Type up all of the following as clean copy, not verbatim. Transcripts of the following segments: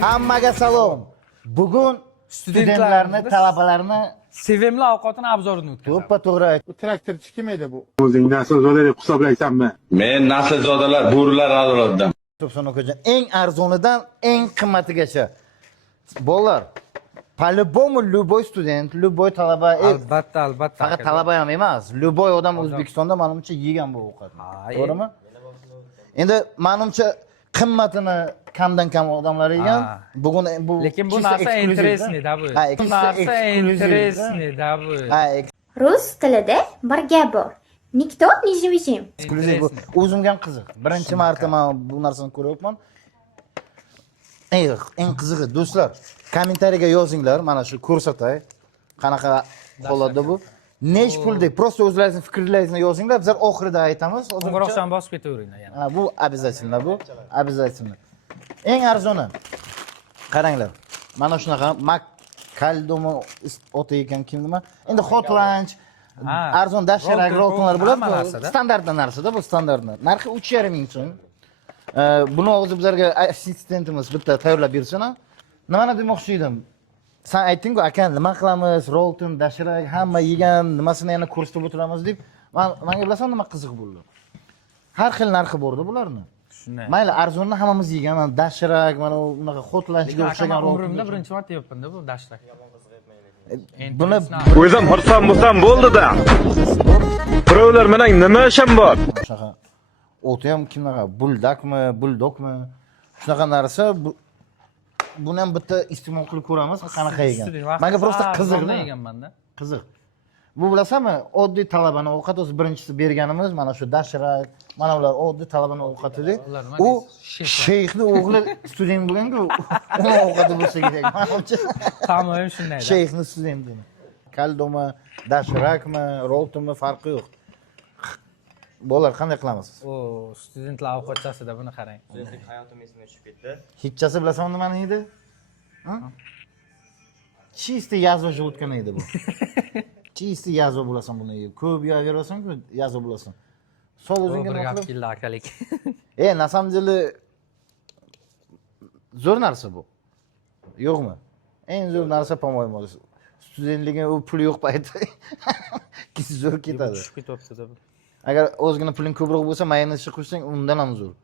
Hammaga salom. Bugun studentlarni, talabalarni sevimli ovqatini obzorini o'tkazamiz. to'ppa-to'g'ri Bu traktorchi kim edi bu? O'zing naslzoda deb hisoblaysanmi? Men naslzodalar bo'rilar adolatdan. To'pson okajon eng arzonidan eng qimmatigacha. Bolalar, по-любому любой student, любой talaba, Albatta. faqat talaba ham emas, любой odam O'zbekistonda menimcha yegan bu ovqatni. To'g'rimi? Endi menimcha qimmatini kamdan kam odamlar yegan. Bugun bu Lekin bu narsa interesniy-da bu. Bu narsa interesniy-da bu. Rus tilida bir gap bor. Nikto nijnivishim. Eksklyuziv bu. O'zimga ham qiziq. Birinchi marta men bu narsani ko'ryapman. Eng qizig'i do'stlar, kommentariyaga yozinglar, mana shu ko'rsatay. Qanaqa holatda bu? Nech pul deb, просто o'zlaringizni fikrlaringizni yozinglar, bizlar oxirida aytamiz. Qo'ng'iroqdan bosib ketaveringlar yana. Bu обязательно bu, обязательно. Eng arzoni. Qaranglar. Mana shunaqa Mac Caldo'mi oti ekan kim nima? Endi hot lunch arzon dashrak roltonlar bo'ladi. Standartdan narsa-da bu standartdan. Narxi 3,5 ming so'm. Buni hozir bizlarga assistentimiz bitta tayyorlab bersana. Nimani demoqchi edim? Sen aytding-ku, aka, nima qilamiz? Rolton, dashrak hamma yegan, nimasini yana ko'rsatib o'tiramiz deb. Menga bilasan nima qiziq bo'ldi? Har xil narxi bor-da bularni. Shunday. Mayli, arzonni hammamiz yegan, mana dashrak, mana bunaqa hot lunchga o'xshagan rolton. Umrimda birinchi marta yeyapman-da bu dashrak. Buni O'zim xursand bo'ldi-da. Birovlar mening nima ishim bor? shunaqa o'ti ham kimnaqa buldokmi? Shunaqa narsa buni ham bitta iste'mol qilib ko'ramiz, qanaqa yegan. Menga просто qiziq-da. yeganman-da. Qiziq. Bu bilasanmi, oddiy talabani ovqati o'zi birinchisi berganimiz, mana shu dashrak, mana ular oddiy talabani ovqati-da. U sheyxni o'g'li student bo'lgan-ku, uni ovqati bo'lsa kerak. Menimcha Ta'mi shunday. sheyxni studenti. Kaldomi, dashrakmi, roltonmi farqi yo'q. Bolalar qanday qilamiz? O, studentlar ovqatchasida buni qarang. Hayotim esimga tushib ketdi. Hechchasi bilasanmi nimani edi? Чистый yazva желудкani edi bu. Чистый yazva bo'lasan buni yeb. Ko'p yeyaverasan-ku, yazva bo'lasan. Sol o'zingga Bir nima gap qilib? keldi akalik. На самом деле zo'r narsa bu. Yo'qmi? Eng zo'r narsa, по-моему, studentliging u pul yo'q payti. Zo'r ketadi. Tushib ketyapti-da bu. Agar o'zgina puling ko'proq bo'lsa, mayonezchi qo'shsang, undan ham zo'r.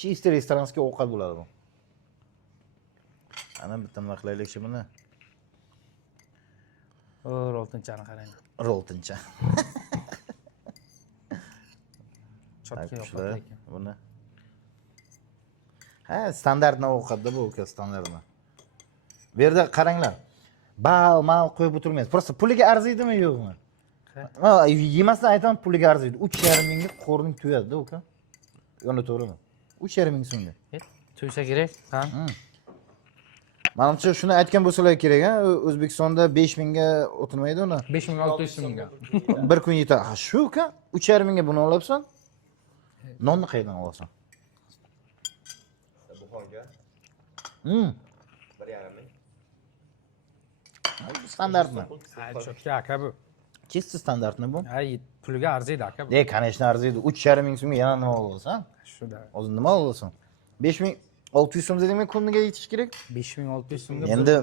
Чистый restoranskiy ovqat bo'ladi bu. Ana bitta nima qilaylikchi buni? O, roltinchani qarang. Roltincha. Chotga yo'q lekin. Buni. Standartna ovqatda bu uka, standartna. Bu yerda qaranglar. Mal qo'yib o'tirmaysiz. Просто puliga arziydimi, yo'qmi? Yemasdan aytaman, puliga arziydi. 3,5 mingga qo'rning to'yadi-da uka. Yo'qmi, to'g'rimi? 3,5 ming so'mga. To'ysa kerak. Ha? Menimcha shuni aytgan bo'lsalar kerak, ha? O'zbekistonda 5 mingga o'tirmaydi uni. 5600 so'mga. Bir kun yetadi. Shu uka, 3,5 mingga buni olibsan. Nonni qayerdan olasan? Buxonga. 1,5 ming. Standartmi? Chotga aka bu. Чисто standartmi bu? Ay, puliga arziydi aka bu. Конечно, arziydi. 3,5 ming so'mga yana nima olasan? Shuda. Hozir nima olasan? 5600 so'm dedingmi kuniga yetish kerak? 5600 so'mga. Endi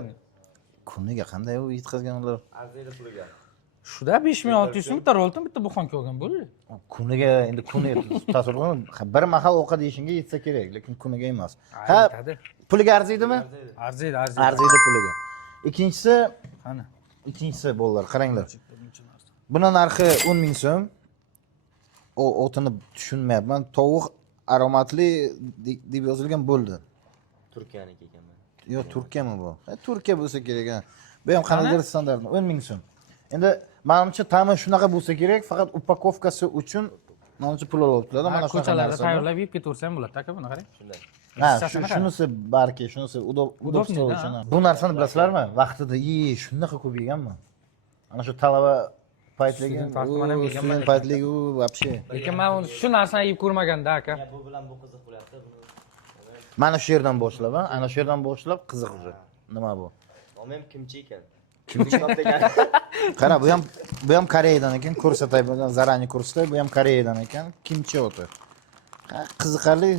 kuniga qanday u yetkazgan ular? Arziydi puliga. Shuda 5600 so'm bitta rolton bitta buxon ko'rgan bo'ldi. Kuniga endi tasavvur qiling, bir mahal ovqat yeyishingga yetsa kerak, lekin kuniga emas. Puliga arziydimi? Arziydi. Arziydi puliga. Ikkinchisi, Qani? ikkinchisi bolalar, qaranglar. Buni narxi 10 ming so'm. O'tini tushunmayapman. Tovuq aromatli deb yozilgan bo'ldi. Turkiyaniki ekanman. Yo'q, Turkiyami bu? Turkiya bo'lsa kerak, ha. Bu ham qanaqadir standartmi? 10 ming so'm. Endi menimcha ta'mi shunaqa bo'lsa kerak, faqat upakovkasi uchun menimcha pul olibdilar. Mana shunaqa ko'chalarda tayyorlab yeb ketaversam bo'ladi aka, buni qarang. Shunday. Shunisi barki, shunisi udobstvo uchun. Bu narsani bilasizlarmi? Vaqtida shunaqa ko'p yeganman. Ana shu talaba paytligi, student paytligi u вообще. Lekin men shu narsani yeb ko'rmaganda aka. Bu bilan bu qiziq bo'lyapti. Mana shu yerdan boshlab, ana shu yerdan boshlab qiziq уже. Nima bu? Nomim kimchi ekan. Kitob degan. Qara, bu ham Koreyadan ekan, ko'rsatay bundan zarani ko'rsatay, bu ham Koreyadan ekan, kimchi o'ti. Qiziqarli.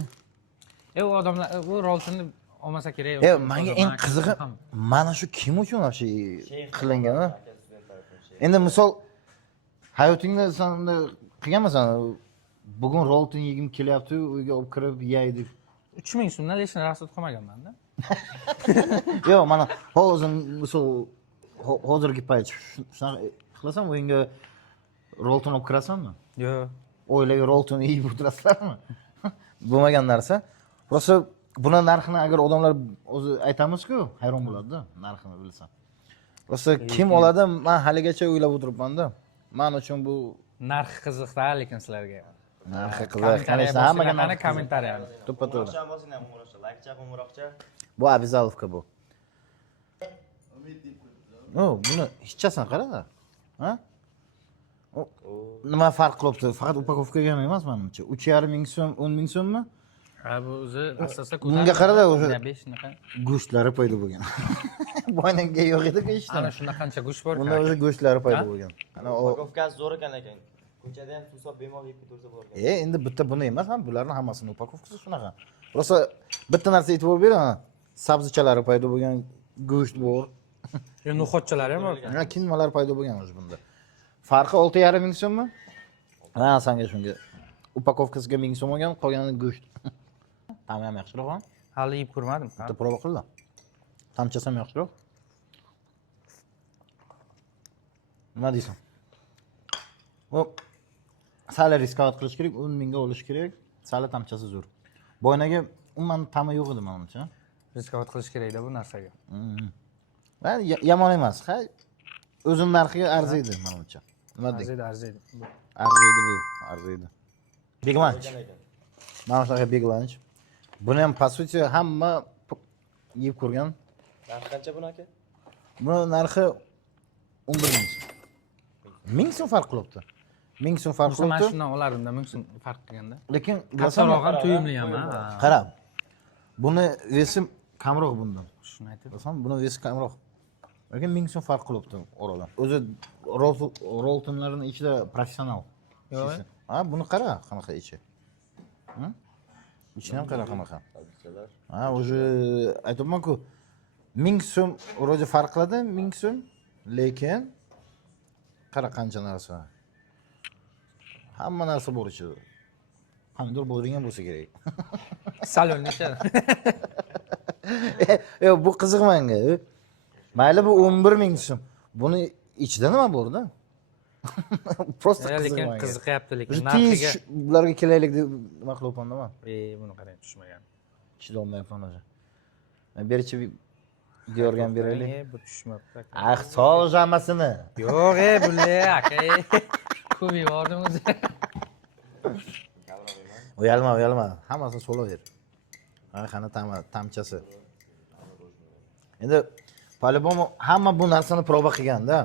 U odamlar bu roltini olmasa kerak. Menga eng qizig'i mana shu kim uchun вообще qilingan? Endi misol hayotingda sen qilganmisan, bugun roltin yegim kelyapti, uyga olib kirib yey deb. 3000 so'mdan hech narsa qilmaganman-da. Yo'q, mana hozir misol hozirgi payt shunaqa qilasan, o'yinga roltin olib kirasanmi? Yo'q. O'ylab roltin yeyib o'tirasizlarmi? Bo'lmagan narsa. Просто buni narxini agar odamlar o'zi aytamiz-ku, hayron bo'ladi-da, narxini bilsam. Просто kim oladi? Men haligacha o'ylab o'tiribman-da. Men uchun bu Narx qiziq-da, lekin sizlarga. narxi qiziq. Конечно, hammaga Mana kommentariyani. To'ppa-to'g'ri. Qo'ng'iroqcha bo'lsin ham qo'ng'iroqcha, like-cha qo'ng'iroqcha. Bu abizalovka bu. Buni hechchasini qara-da. Ha? Nima farq qilibdi? Faqat upakovkaga ham emas menimcha. 3,5 ming so'm, 10 ming so'mmi? Ha, bu o'zi asosda Bunga qara-da, o'sha 5 naqa. go'shtlari paydo bo'lgan. Boyninga yo'q edi go'sht. Ana shunda qancha go'sht bor? Bunda o'sha go'shtlari paydo bo'lgan. Ana Upakovkasi zo'r ekan lekin. Ko'chada ham suv solib bemalol yeb ketaversa bo'lar. endi bitta buni emas, ham bularning hammasini upakovkasi shunaqa. Просто bitta narsa e'tibor bering, sabzichalari paydo bo'lgan, go'sht bor. No'xatchalari ham bor. Mana kinmalar paydo bo'lgan o'zi bunda. Farqi 6,5 ming so'mmi? Ha, senga shunga upakovkasiga 1000 so'm olgan, qolgani go'sht. Ta'mi ham yaxshiroq, ha? Hali yeb ko'rmadim. Bitta prova qildim. Tamchasi ham yaxshiroq. Nima deysan? Hop. Sal riskovat qilish kerak, 10 mingga olish kerak. Sal tamchasi zo'r. Boynaga umuman ta'mi yo'q edi menimcha. Riskovat qilish kerak-da bu narsaga. Va yomon emas. Ha, o'zim narxiga arziydi menimcha. Nima deysiz? Arziydi. Arziydi bu, arziydi. Big lunch. Mana shunaqa big lunch. Buni ham по сути hamma yeb ko'rgan. Narxi qancha buni aka? Buni narxi 11 ming so'm. 1000 so'm farq qilibdi. 1000 so'm farq Men qilibdi. shundan olardim-da, 1000 so'm farq qilganda. Lekin Kattaroq ham to'yimli ham, ha. Qara. Buni vesi kamroq bundan. Shuni aytib. Bilasan, buni vesi kamroq. Lekin 1000 so'm farq qilibdi oradan. O'zi roltonlarning ichida professional. Yo'q. Ha, buni qara, qanaqa ichi. Ichini ham qara qanaqa. Ha, o'zi aytibman-ku, 1000 so'm vроде farq qiladi, 1000 so'm, lekin qara qancha narsa. Hamma narsa bor ichida. Pomidor bo'lgan bo'lsa kerak. Salon necha? Yo'q, bu qiziq menga. Mayli bu 11 ming so'm. Buni ichida nima bor-da? Prosta Lekin qiziqyapti, lekin narxiga bularga kelaylik deb nima qilyapman men. Buni qarang, tushmagan. Chidolmayapman o'zi. Berchi diyorgan beraylik. Bu tushmabdi. Ah, sol hammasini. Yo'q, bular aka. Ko'p yevordim o'zi. Uyalma. Hammasini solaver. Ha, qani tamchasi. Endi по-любому hamma bu narsani prova qilganda.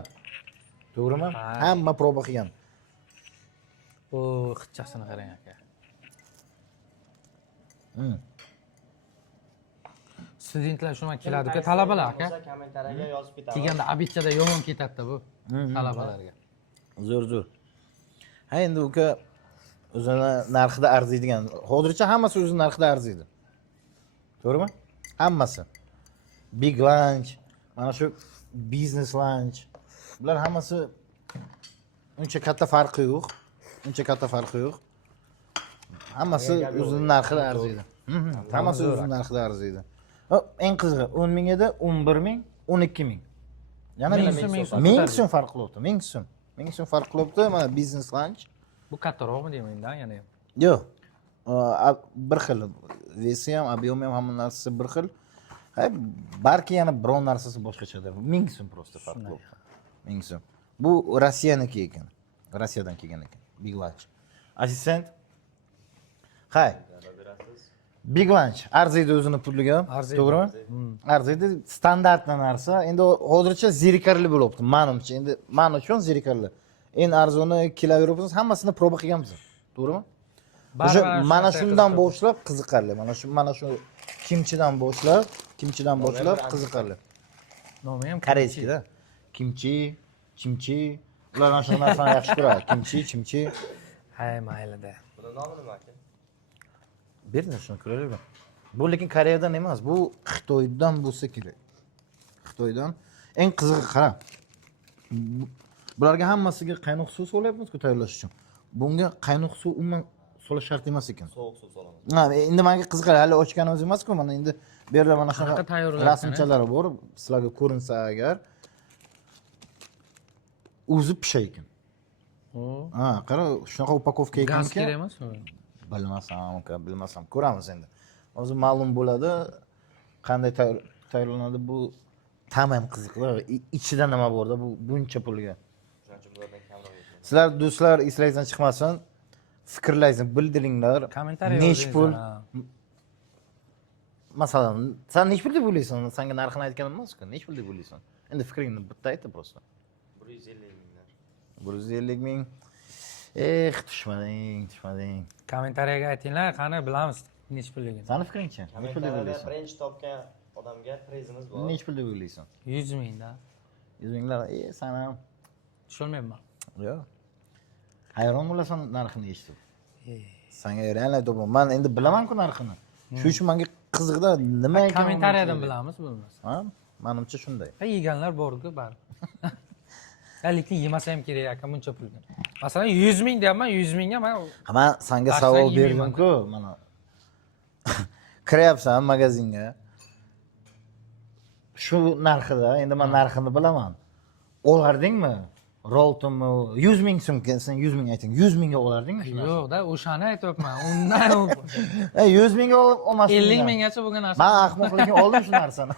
To'g'rimi? Hamma prova qilgan. O, xichasini qarang aka. Studentlar shunga keladi-ku, talabalar aka. Kommentariyaga yozib ketamiz. Kelganda abitchada yomon ketadi-da bu talabalarga. Zo'r. Ha, endi uka o'zini narxida arziydigan. Hozircha hammasi o'zi narxida arziydi. To'g'rimi? Hammasi. Big lunch, mana shu business lunch. Bular hammasi uncha katta farqi yo'q. Hammasi o'zining narxida arziydi. Hammasi o'zining narxida arziydi. Eng qizig'i 10 ming edi, 11 ming, 12 ming. Yana 1000 so'm farq qilibdi. 1000 so'm. 1000 so'm farq qilibdi. Mana business lunch. Bu kattaroqmi deyman-da, yana ham. Yo'q. Bir xil. Vesi ham, объемi ham hamma narsasi bir xil. Balki yana biron narsasi boshqachadir. 1000 so'm prosta farq qilibdi. 1000 so'm. Bu Rossiyaniki ekan. Rossiyadan kelgan ekan. Big lunch. Assistent. Hay. Big lunch arziydi o'zini puliga, to'g'rimi? Arziydi, standart narsa. Endi hozircha zerikarli bo'libdi, menimcha. Endi men uchun zerikarli. Eng arzoni kelaveribmiz, hammasini proba qilganmiz. To'g'rimi? O'sha mana shundan boshlab qiziqarli. Mana shu kimchidan boshlab qiziqarli. Nomi ham Koreyskiy-da. chimchi. Ular mana shu narsani yaxshi ko'radi. Chimchi. Hay mayli-da. Buni nomi nima aka? Berdi shuni ko'ravergan. Bu lekin Koreyadan emas, bu Xitoydan bo'lsa kerak. Xitoydan eng qizig'i qara. Bularga hammasiga qaynoq suv solyapmiz-ku tayyorlash uchun. Bunga qaynoq suv umuman solish shart emas ekan. Sovuq suv solamiz. Ha, endi menga qiziqadi, hali ochganimiz emas-ku, mana endi bu yerda mana Qanaqa shunaqa tayyorlayapsan, rasmchalari bor, sizlarga ko'rinsa agar o'zi pishay ekan. Ha, qara, shunaqa upakovka Gaz ekanki. kerak emasmi? Bilmasam, ko'ramiz endi. Hozir ma'lum bo'ladi, qanday tayyorlanadi bu. Tamam qiziqlar. Ichida nima borda bu buncha pulga. Shuning uchun bulardan kamroq yetmaydi. Sizlar do'stlar eslaringizdan chiqmasin. Fikrlaringizni bildiringlar. Kommentariy Nech pul? yozinglar. Masalan, sen nech pul deb o'ylaysan? Senga narxini aytganim emas-ku. Nech pul deb o'ylaysan? Endi fikringni bitta ayt prosta. 150 minglar. 150 ming. Tushmading. Kommentariyaga aytinglar, qani bilamiz nech pulligini. Sani fikringchi? Nech pul deb Kommentariyada o'ylaysan? birinchi topgan odamga prizimiz bor. Nech pul deb o'ylaysan? 100 mingda. 100 minglar, sana Tushunmayapman. yo'q. Hayron bo'lasan narxini eshitib. Senga real aytaman. Men endi bilaman-ku narxini. Shuning uchun menga qiziqda nima ekan. Kommentariyadan bilamiz bo'lmasa. Ha? Menimcha shunday. Yeganlar bor-ku bari. Lekin yemasa ham kerak aka buncha pulga. Masalan 100 ming deyapman, 100 mingga men Ha, men senga Darsan savol yemayman. berdim-ku, mana. Kiryapsan magazinga. Shu narxida, endi men narxini bilaman. Olardingmi? Roltonmi? 100 ming so'm kelsin, 100 ming ayting. 100 mingga olardingmi shu narsani? yo'q-da, o'shani aytyapman. Undan 100 mingga olmasin. 50 minggacha bo'lgan narsa. Men ahmoqlikni oldim shu narsani.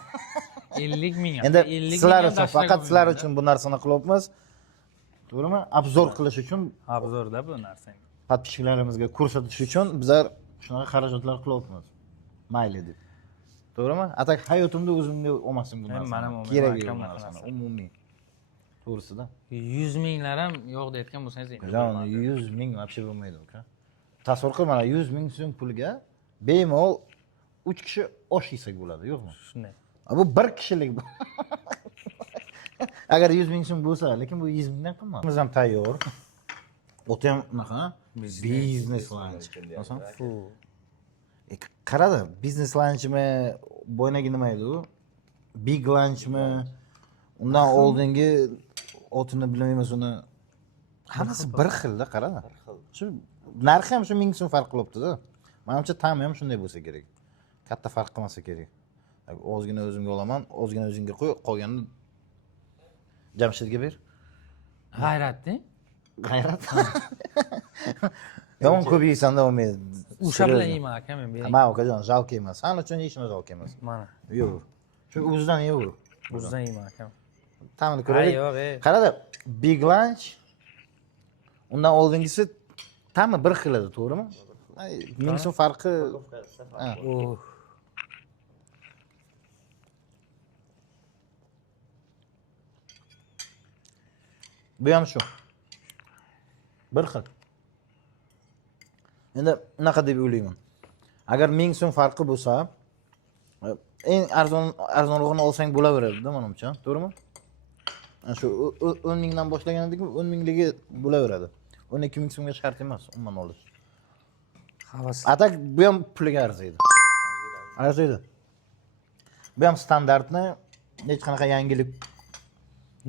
50 ming. Endi sizlar uchun, faqat sizlar uchun bu narsani qilyapmiz. To'g'rimi? Obzor qilish uchun, obzorda bu narsa. podpishchilarimizga ko'rsatish uchun bizlar shunaqa xarajatlar qilyapmiz. Mayli deb. To'g'rimi? Atak hayotimda o'zimga olmasin bu narsani. Mana olmayman, Kerak akam yo'q bunaqa narsani, narsa. umumiy. To'g'risida. 100 minglar ham yo'q deyotgan bo'lsangiz endi. Jon, 100 ming вообще bo'lmaydi uka. Tasavvur qil, mana 100 ming so'm pulga bemalol 3 kishi osh yesak bo'ladi, yo'qmi? Shunday. Bu bir kishilik bu. Agar 100 ming so'm bo'lsa, lekin bu 100 mingdan qimmat. Biz ham tayyor. O'ta ham unaqa biznes lunch. Masalan, qarada, biznes lunchmi, boynagi nima edi u? Big lunchmi? Undan oldingi otini bilmaymiz uni. Hammasi bir xilda, qarada. Shu narxi ham shu 1000 so'm farq qilyapti-da. Menimcha ta'mi ham shunday bo'lsa kerak. Katta farq qilmasa kerak. Ozgina o'zimga olaman, ozgina o'zingga qo'y, qolganini Jamshidga ber. G'ayratding? G'ayrat. Yomon ko'p yeysan-da olmaydi. O'sha bilan yeyman aka men bering. Ma okajon, jalki emas. San uchun yeyishni jalki emas. Mana. Yo'q. Shu o'zidan yeyver. O'zidan yeyman aka. Ta'mini ko'raylik. Yo'q, Qarada, big lunch undan oldingisi ta'mi bir xil edi, to'g'rimi? 1000 so'm farqi. Ha. Bu ham shu. Bir xil. Endi unaqa deb o'ylayman. Agar 1000 so'm farqi bo'lsa, eng arzonrog'ini olsang bo'laveradi-da, menimcha, to'g'rimi? Shu 10 mingdan boshlagan edik, 10 mingligi bo'laveradi. 12 ming so'mga shart emas umuman olish. Havas. Atak bu ham puliga arziydi. Arziydi. Bu ham standartni, hech qanaqa yangilik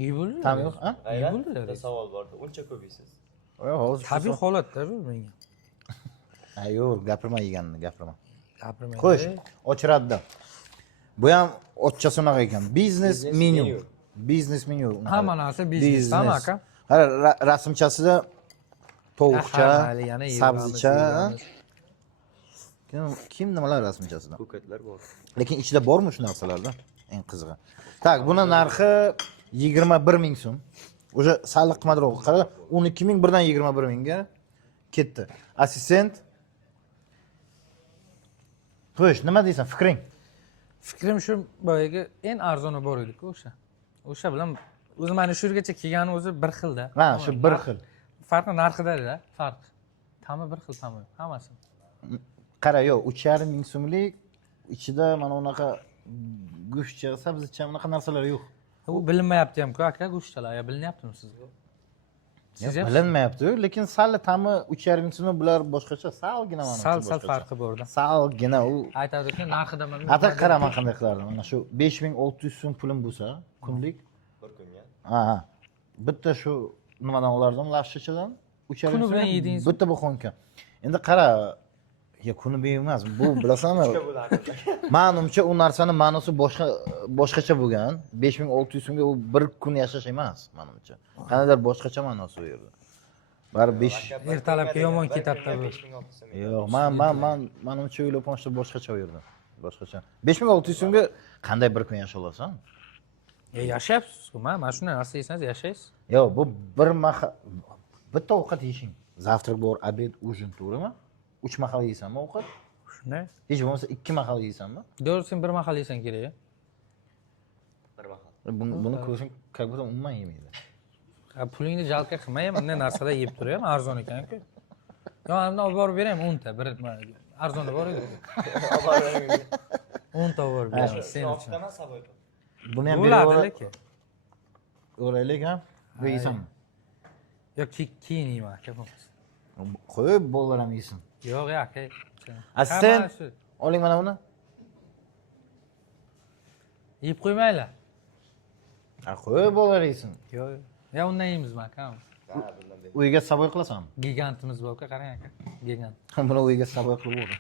Yeyiladi. tam yo'q, ha? Bitta savol bor. Uncha ko'p yeysiz. Yo'q, hozir. Tabiiy holatda bu menga. Ha, yo'q, gapirma yeganini, gapirma. Gapirmaydi. Qo'sh, ochiradi. Bu ham ochchasi unaqa ekan. Business menu. Business menu. Hamma narsa biznes, ham aka. Qara, rasmchasida tovuqcha, Mayli, yana sabzicha. Kim nimalar rasmchasida? Ko'katlar bor. Lekin ichida bormi shu narsalarda? Eng qizig'i. Tak, buni narxi 21 ming so'm. O'sha sal qimmatroq. Qara, 12 ming birdan 21 mingga ketdi. Assistent. Xo'sh, nima deysan? Fikring? Fikrim shu boyagi eng arzoni bor edi-ku o'sha. O'sha bilan o'zi mana shu yergacha kelgani o'zi bir xilda. Ha, shu bir xil. Farqi narxida-da, farq. Ta'mi bir xil ta'mi, hammasi. Qara, yo'q, 3,5 ming so'mlik ichida mana unaqa go'shtcha, sabzicha, unaqa narsalar yo'q. U bilinmayapti ham-ku aka go'shtlar. Ya bilinyaptimi sizga? Siz ham Bilinmayapti, lekin sal ta'mi 3,5 so'm bular boshqacha, salgina mana sal farqi bor-da. Salgina u. Aytadi-ku, narxida mana Ata qaraman qanday qilardim. Mana shu 5600 so'm pulim bo'lsa, kunlik. Bir kunga. Ha. Bitta shu nimadan olardim, lashchichadan 3,5 Kuni bilan so'm. yedingiz. Bitta buxonka. Endi qara, ya kuni bu emas. Bu bilasanmi? Menimcha u narsani ma'nosi boshqacha bo'lgan. 5600 so'mga u bir kun yashash emas, menimcha. Qanaqadir boshqacha ma'nosi u yerda. Baribir 5 ertalabga yomon ketadi-da bu. 5600 so'm. Yo'q, menimcha o'ylab qolishda boshqacha u yerda. Boshqacha. 5600 so'mga qanday bir kun yashay olasan? Yashayapsiz-ku, mana shunday narsa yesangiz yashaysiz. Yo'q, bu bir mahal bitta ovqat yeyishing. Zavtrak bor, obed, ujin, to'g'rimi? 3 mahal yeysanmi ovqat? Shunday. Hech bo'lmasa 2 mahal yeysanmi? Doğrusu bir mahal yesen kerak. Bir mahal. Buni ko'rishing, как будто umuman yemaydi. Pulingni jalqa qilmayman, bunday narsalar yeb turyapman, arzon ekan-ku. Yo, endi olib borib beraman 10 ta, bir arzoni bor edi. 10 ta olib borib beraman sen uchun. Haftadan sabr. Buni ham Bo'ladi berib lekin. o'raylik ha. Bu yeysanmi? Yo, keyin yeyman aka bo'lmasa. Qo'yib bolalar ham yesin. Yo'q ya aka. Sen oling mana buni. Yeb qo'ymaylar. Qo'yib bolalar yesin. Yo'q. Ya undan yeymizmi aka? Uyga saboy qilasanmi? Gigantimiz bor aka, qarang aka. Gigant. Buni uyga saboy qilib o'rdi.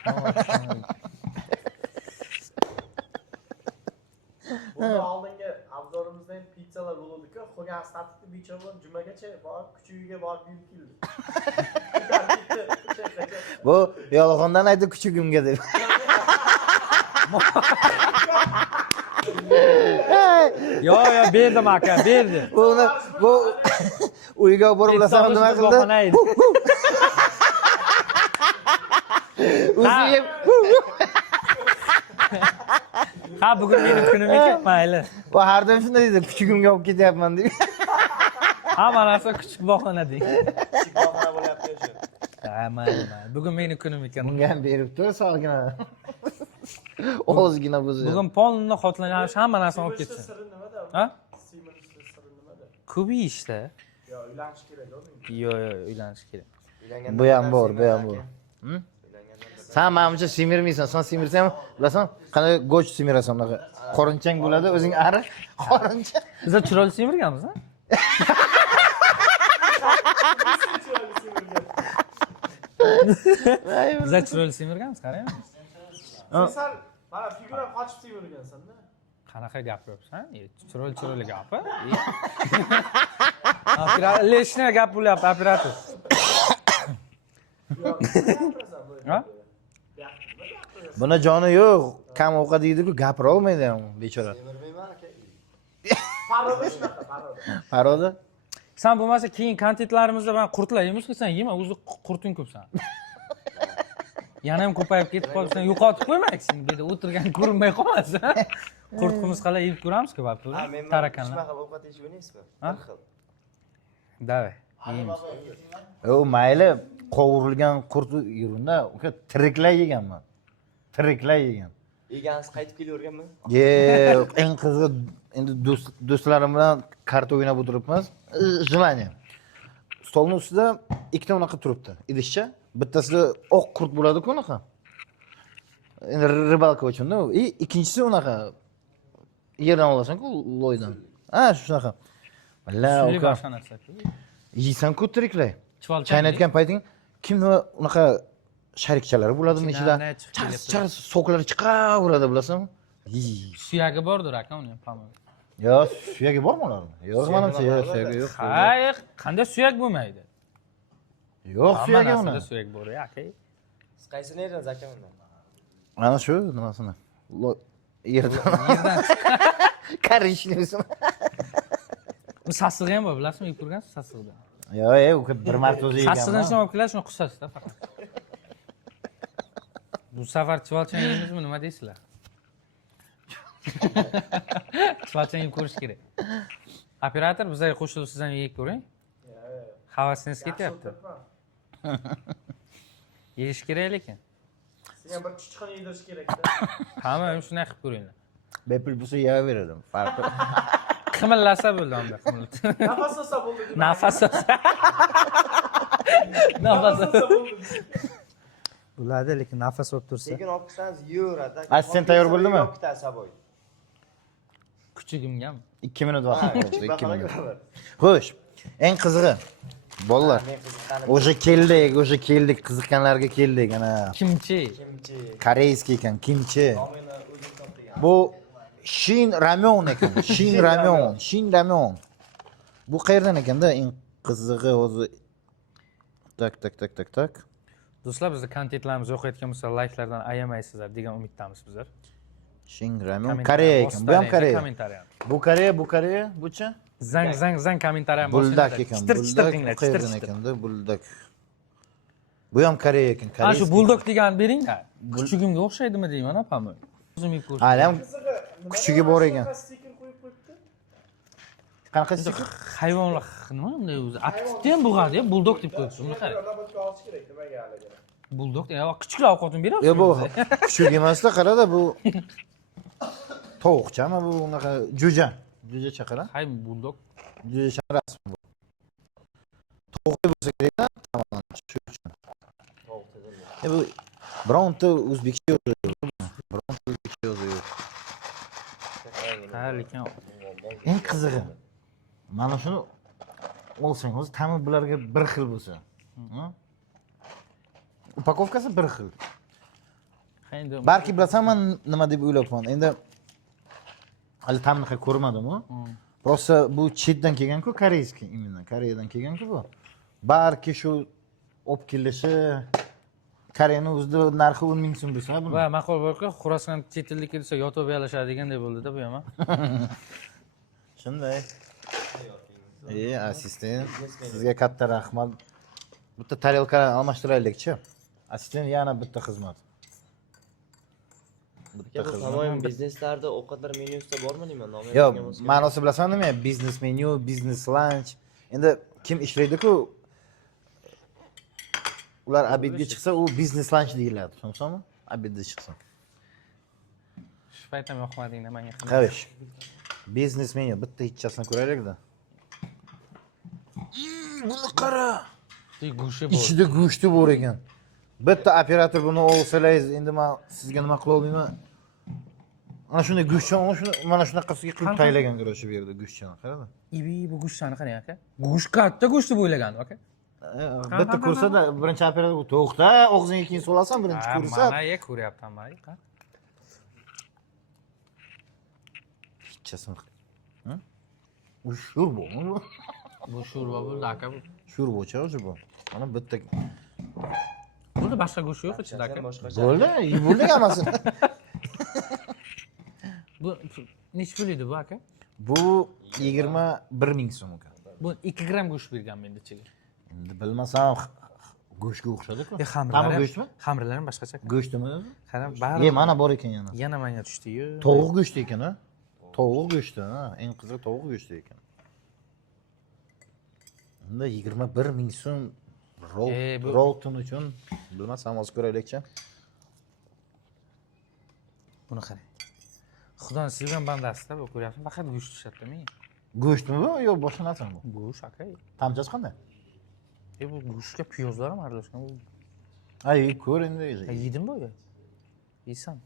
Bundan oldingi obzorimizda ham pizzalar bo'ldi-ku, qolgan statikli becholar jumagacha borib, kuchugiga borib yurib keldi. Bu yolg'ondan aytdi kuchugimga deb. Yo, berdim aka, berdim. Bu uyga borib lasam nima qildi? O'zi yeb. Ha, bugun mening kunim ekan, mayli. Va har doim shunday deydi, kuchugimga olib ketyapman deb. Hamma narsa kuchuk bog'ona deng. Kichik bahona bo'lyapti shu. Ha, mayli. Bugun mening kunim ekan. Bunga ham beribdi, sog'gina. Ozgina bo'zi. Bugun polni xotlanish hamma narsani olib ketsin. Siri nimada? Ha? Siemensning siri nimada? Ko'p ishda. Yo, uylanish kerak uni. Yo'q, uylanish kerak. Bu ham bor, bu ham bor. Sen menimcha semirmaysan, sen semirsang ham, bilasan, qanday go'sht semirasan unaqa. Qorinchang bo'ladi, o'zing ari, qorincha. Biz chiroyli semirganmiz, ha? Biz chiroyli semirganmiz, qarang. Sen mana figura qochib semirgansan-da. Qanaqa gapiryapsan? Chiroyli gapi. Operator, leshna gap bo'lyapti, operator. Ha? Buni joni yo'q, kam ovqat yeydi-ku, gapira olmaydi ham bechora. Semirmayman aka. Paroda shunaqa, paroda. Paroda? Sen bo'lmasa keyin kontentlarimizda ben qurtlar yeymiz-ku, sen yema, o'zi qurting ko'psan. Yana ham ko'payib ketib qolsan, yo'qotib qo'ymaysan, bu yerda o'tirgan ko'rinmay qolmasin. Qurtimiz qalay yeb ko'ramiz-ku, balki. Ha, men Tarakanlar. 3 mahal ovqat yeyish o'ynaysizmi? Ha? Bir xil. Davay. Yeymiz. O mayli, qovurilgan qurt yurunda, uka tiriklay yeganman. Tiriklay yegan. Yegansiz qaytib kelaverganmi? Yo'q, eng qizig'i endi do'stlarim bilan karta o'ynab o'tiribmiz. Желание. Stolning ustida ikkita unaqa turibdi, idishcha. Bittasida oq qurt bo'ladi-ku unaqa. Endi ribalka uchun-da. Ikkinchisi unaqa yerdan olasan-ku, loydan. Ha, shunaqa. Vallahi Suli uka. boshqa narsa-ku. Yeysan-ku tiriklay. Chivolchang. Chaynayotgan payting kim nima unaqa sharikchalari bo'ladimi ichida? Char so'klari chiqaveradi, bilasanmi? Suyagi bordir aka uni ham, по-моему. Yo'q, suyagi bormi ularning? Yo'q, menimcha yo'q, suyagi yo'q. Hayır, qanday suyak bo'lmaydi? Yo'q, suyagi Hamma uni. narsada suyak bor, aka. Siz qaysini yerdingiz aka undan? Ana shu nimasini. Yerdan. Korishniysini. Bu sassig'i ham bor, bilasizmi? Yeb ko'rgansiz sassig'ni? Yo'q, u bir marta o'zi yeganman. Sassig'ini shuni olib kelasiz, shuni qusasizda faqat. Bu safar chivolchang yeymizmi, nima deysizlar? Chivolchang yeb ko'rish kerak. Operator, bizga qo'shilib siz ham yeb ko'ring. Havasingiz ketyapti. Yeyish kerak lekin. Senga bir chuchqani yedirish kerak-da. Hamma ham shunday qilib ko'ringlar. Bepul bo'lsa yeyaveradim. Farqi. qimillasa bo'ldi unda. Nafas olsa bo'ldi. Nafas olsa. Nafas Nafas olsa. olsa bo'ldi. Bo'ladi, lekin nafas olib tursa. Lekin olib kelsangiz yeyveradi. Assistent tayyor bo'ldimi? Bitta saboy. Kuchugimgami? 2 minut vaqt qoldi, 2 Bahonaga minut. qo'yaver. Xo'sh, eng qizig'i bolalar. Men qiziqqanim O'sha keldik, qiziqqanlarga keldik ana. Kimchi. kimchi. Koreyskiy ekan, kimchi. Nomini o'zim topgan. Bu Shin ramyon ekan. Shin ramyon. Bu qayerdan ekanda eng qizig'i o'zi? Tak. Do'stlar, bizning kontentlarimiz o'qiyotgan bo'lsa, layklardan ayamaysizlar degan umiddamiz bizlar. Shin ramyon Koreya ekan. Bu ham Koreya. Kommentariy. Bu Koreya, bucha? Zang kommentariy ham Buldak ekan. Chitir qilinglar, chitir qayerdan ekanda buldak. Bu ham Koreya ekan. Ana shu buldok deganni beringlar. Kuchugimga o'xshaydimi deyman, opami. O'zim yeb ko'rdim. Hali ham kuchugi bor ekan. Stiker qo'yib qo'yibdi. Qanaqa stiker? Hayvonlar nima bunday o'zi? Aptitni ham bug'adi, buldok deb qo'yibdi. Buni qarang. Navbatga olish kerak, nimaga haliga? Buldok, kichiklar ovqatini berasiz. Yo bu kuchuk emasda, qarada bu tovuqchami bu unaqa jo'ja. Jo'ja chaqara. Hay buldok. Jo'ja chaqara rasmi bu. Tovuq bo'lsa kerak-da, tamam shu uchun. Bu bironta o'zbekcha yo'q. Bironta o'zbekcha yo'q. Ha, lekin Eng qizig'i mana shuni olsangiz, ta'mi bularga bir xil bo'lsa. Upakovkasi bir xil. endi Balki bilasan, men nima deb o'ylabman. Endi hali ta'mini ko'rmadim-ku. Просто bu chetdan kelgan-ku, koreyskiy, именно Koreyadan kelgan-ku bu. Balki shu olib kelishi Koreyaning o'zida narxi 10 ming so'm bo'lsa, buni. va maqol borku, Xorasan chet ellik kelsa yotib yalashadi deganday bo'ldi-da bu ham. Shunday. Assistent, sizga katta rahmat. Bitta tarelkalarni almashtiraylik-chi. Assistent yana bitta xizmat. Bitta xizmat. Tamoyil bizneslarda ovqatlar menyusida bormi deyman, nomi Yo'q, ma'nosi bilasan nima? Biznes menyu, biznes lunch. Endi kim ishlaydi-ku? Ular obedga chiqsa, u biznes lunch deyiladi, tushunsanmi? Obedga chiqsa. Shu payt ham yoqmadinglar menga. Qavish. Biznes menyu bitta hechchasini ko'raylik-da. Buni qara. Go'shi bor. Ichida go'shti bor ekan. Bitta operator buni olsangiz, endi men sizga nima qila olmayman. Ana shunday go'shtni, mana shunaqasiga qilib taylagan qarashib berdi go'shtni, qarada. Ibi bu go'shtni qarang aka. Go'sht katta go'sht deb o'ylagan aka. Bitta ko'rsada birinchi operator to'xta, og'zingga keyin solasan, birinchi ko'rsa. Mana ye ko'ryapman mana. Hechchasini. U sho'rbomi bu? Bu sho'rva bo'ldi aka bu. Sho'rbocha o'zi bu. Mana bitta Bo'ldi, boshqa go'sht yo'q ichida aka. bo'ldi, bo'ldi hammasini. Bu necha pul edi bu aka? Bu 21 ming so'm ekan. Bu 2 gram go'sht bergan menda ichiga. Endi bilmasam go'shtga o'xshadi-ku. Xamirlar go'shtmi? Xamirlar ham boshqacha. Go'shtimi o'zi? Qarang, bari. Mana bor ekan yana. Yana menga tushdi-yu. Tovuq go'shti ekan, ha? Tovuq go'shti, ha? Eng qizig'i tovuq go'shti ekan. Unda 21 ming so'm Rolton uchun bilmasam, hozir ko'raylik-chi. Buni qarang. Xudoning sevgan bandasi-da, bu ko'ryapsiz, faqat go'sht tushadi menga. Go'shtmi bu yo boshqa narsami bu? Go'sht aka. Tamchasi qanday? Bu go'shtga piyozlar ham aralashgan. Ay, ko'r endi. Yedim bu. Yeysan.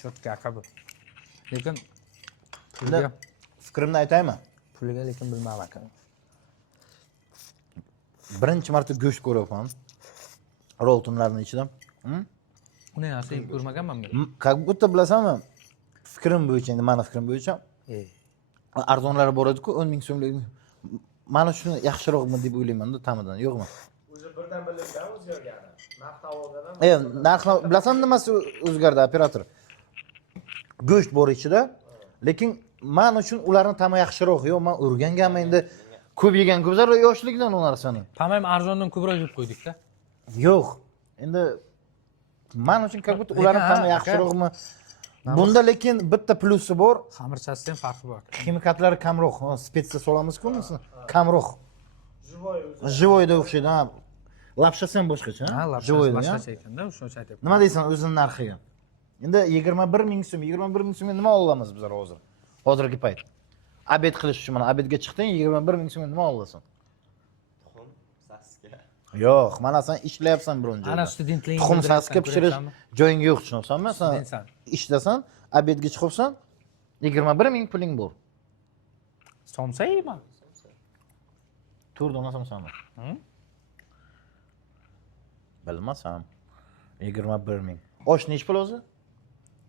Cho'tka aka bu. Lekin Pulga fikrimni aytaymi? Puliga lekin bilmayman aka. Birinchi marta go'sht ko'ryapman. Roltonlarning ichida. Uni narsa yeb ko'rmaganman men. Как будто bilasanmi? Fikrim bo'yicha, endi meni fikrim bo'yicha arzonlari bor edi-ku, 10 ming so'mlik. Mana shuni yaxshiroqmi deb o'ylayman-da ta'midan, yo'qmi? O'zi birdan bilibdan o'zgargani. Narx navodan ham. Narx bilasan nimasi o'zgardi operator? Go'sht bor ichida, lekin men uchun ularning ta'mi yaxshiroq. Yo'q, men o'rganganman endi. Ko'p yegan ko'p zarur yoshlikdan u narsani. Tamam, arzondan ko'proq yeb qo'ydik-da. Yo'q. Endi men uchun как будто ularning ta'mi yaxshiroqmi? Bunda lekin bitta plusi bor. Xamirchasidan farqi bor. Ximikatlari kamroq. Spetsiya solamiz-ku, kamroq. Живой o'zi. Живойda o'xshaydi, ha. Lapshasi ham boshqacha. Ha, lapshasi Живойda, boshqacha ekanda, o'shani aytyapman. Nima deysan o'zini narxiga? Endi 21 ming so'm, 21 ming so'mga nima olamiz bizlar hozir? Hozirgi payt. Abed qilish uchun mana abedga chiqding, 21 ming so'mga nima olasan? Tuxum, saska. Yo'q, mana sen ishlayapsan biron joyda. Ana studentliging. Tuxum saska pishirish joying yo'q, tushunapsanmi? Sen Studentsan. ishdasan, abedga chiqibsan, 21 ming puling bor. Somsa yeyman. Turdi ona sanmi? Hı? Bilmasam. 21 ming. Osh nech pul o'zi?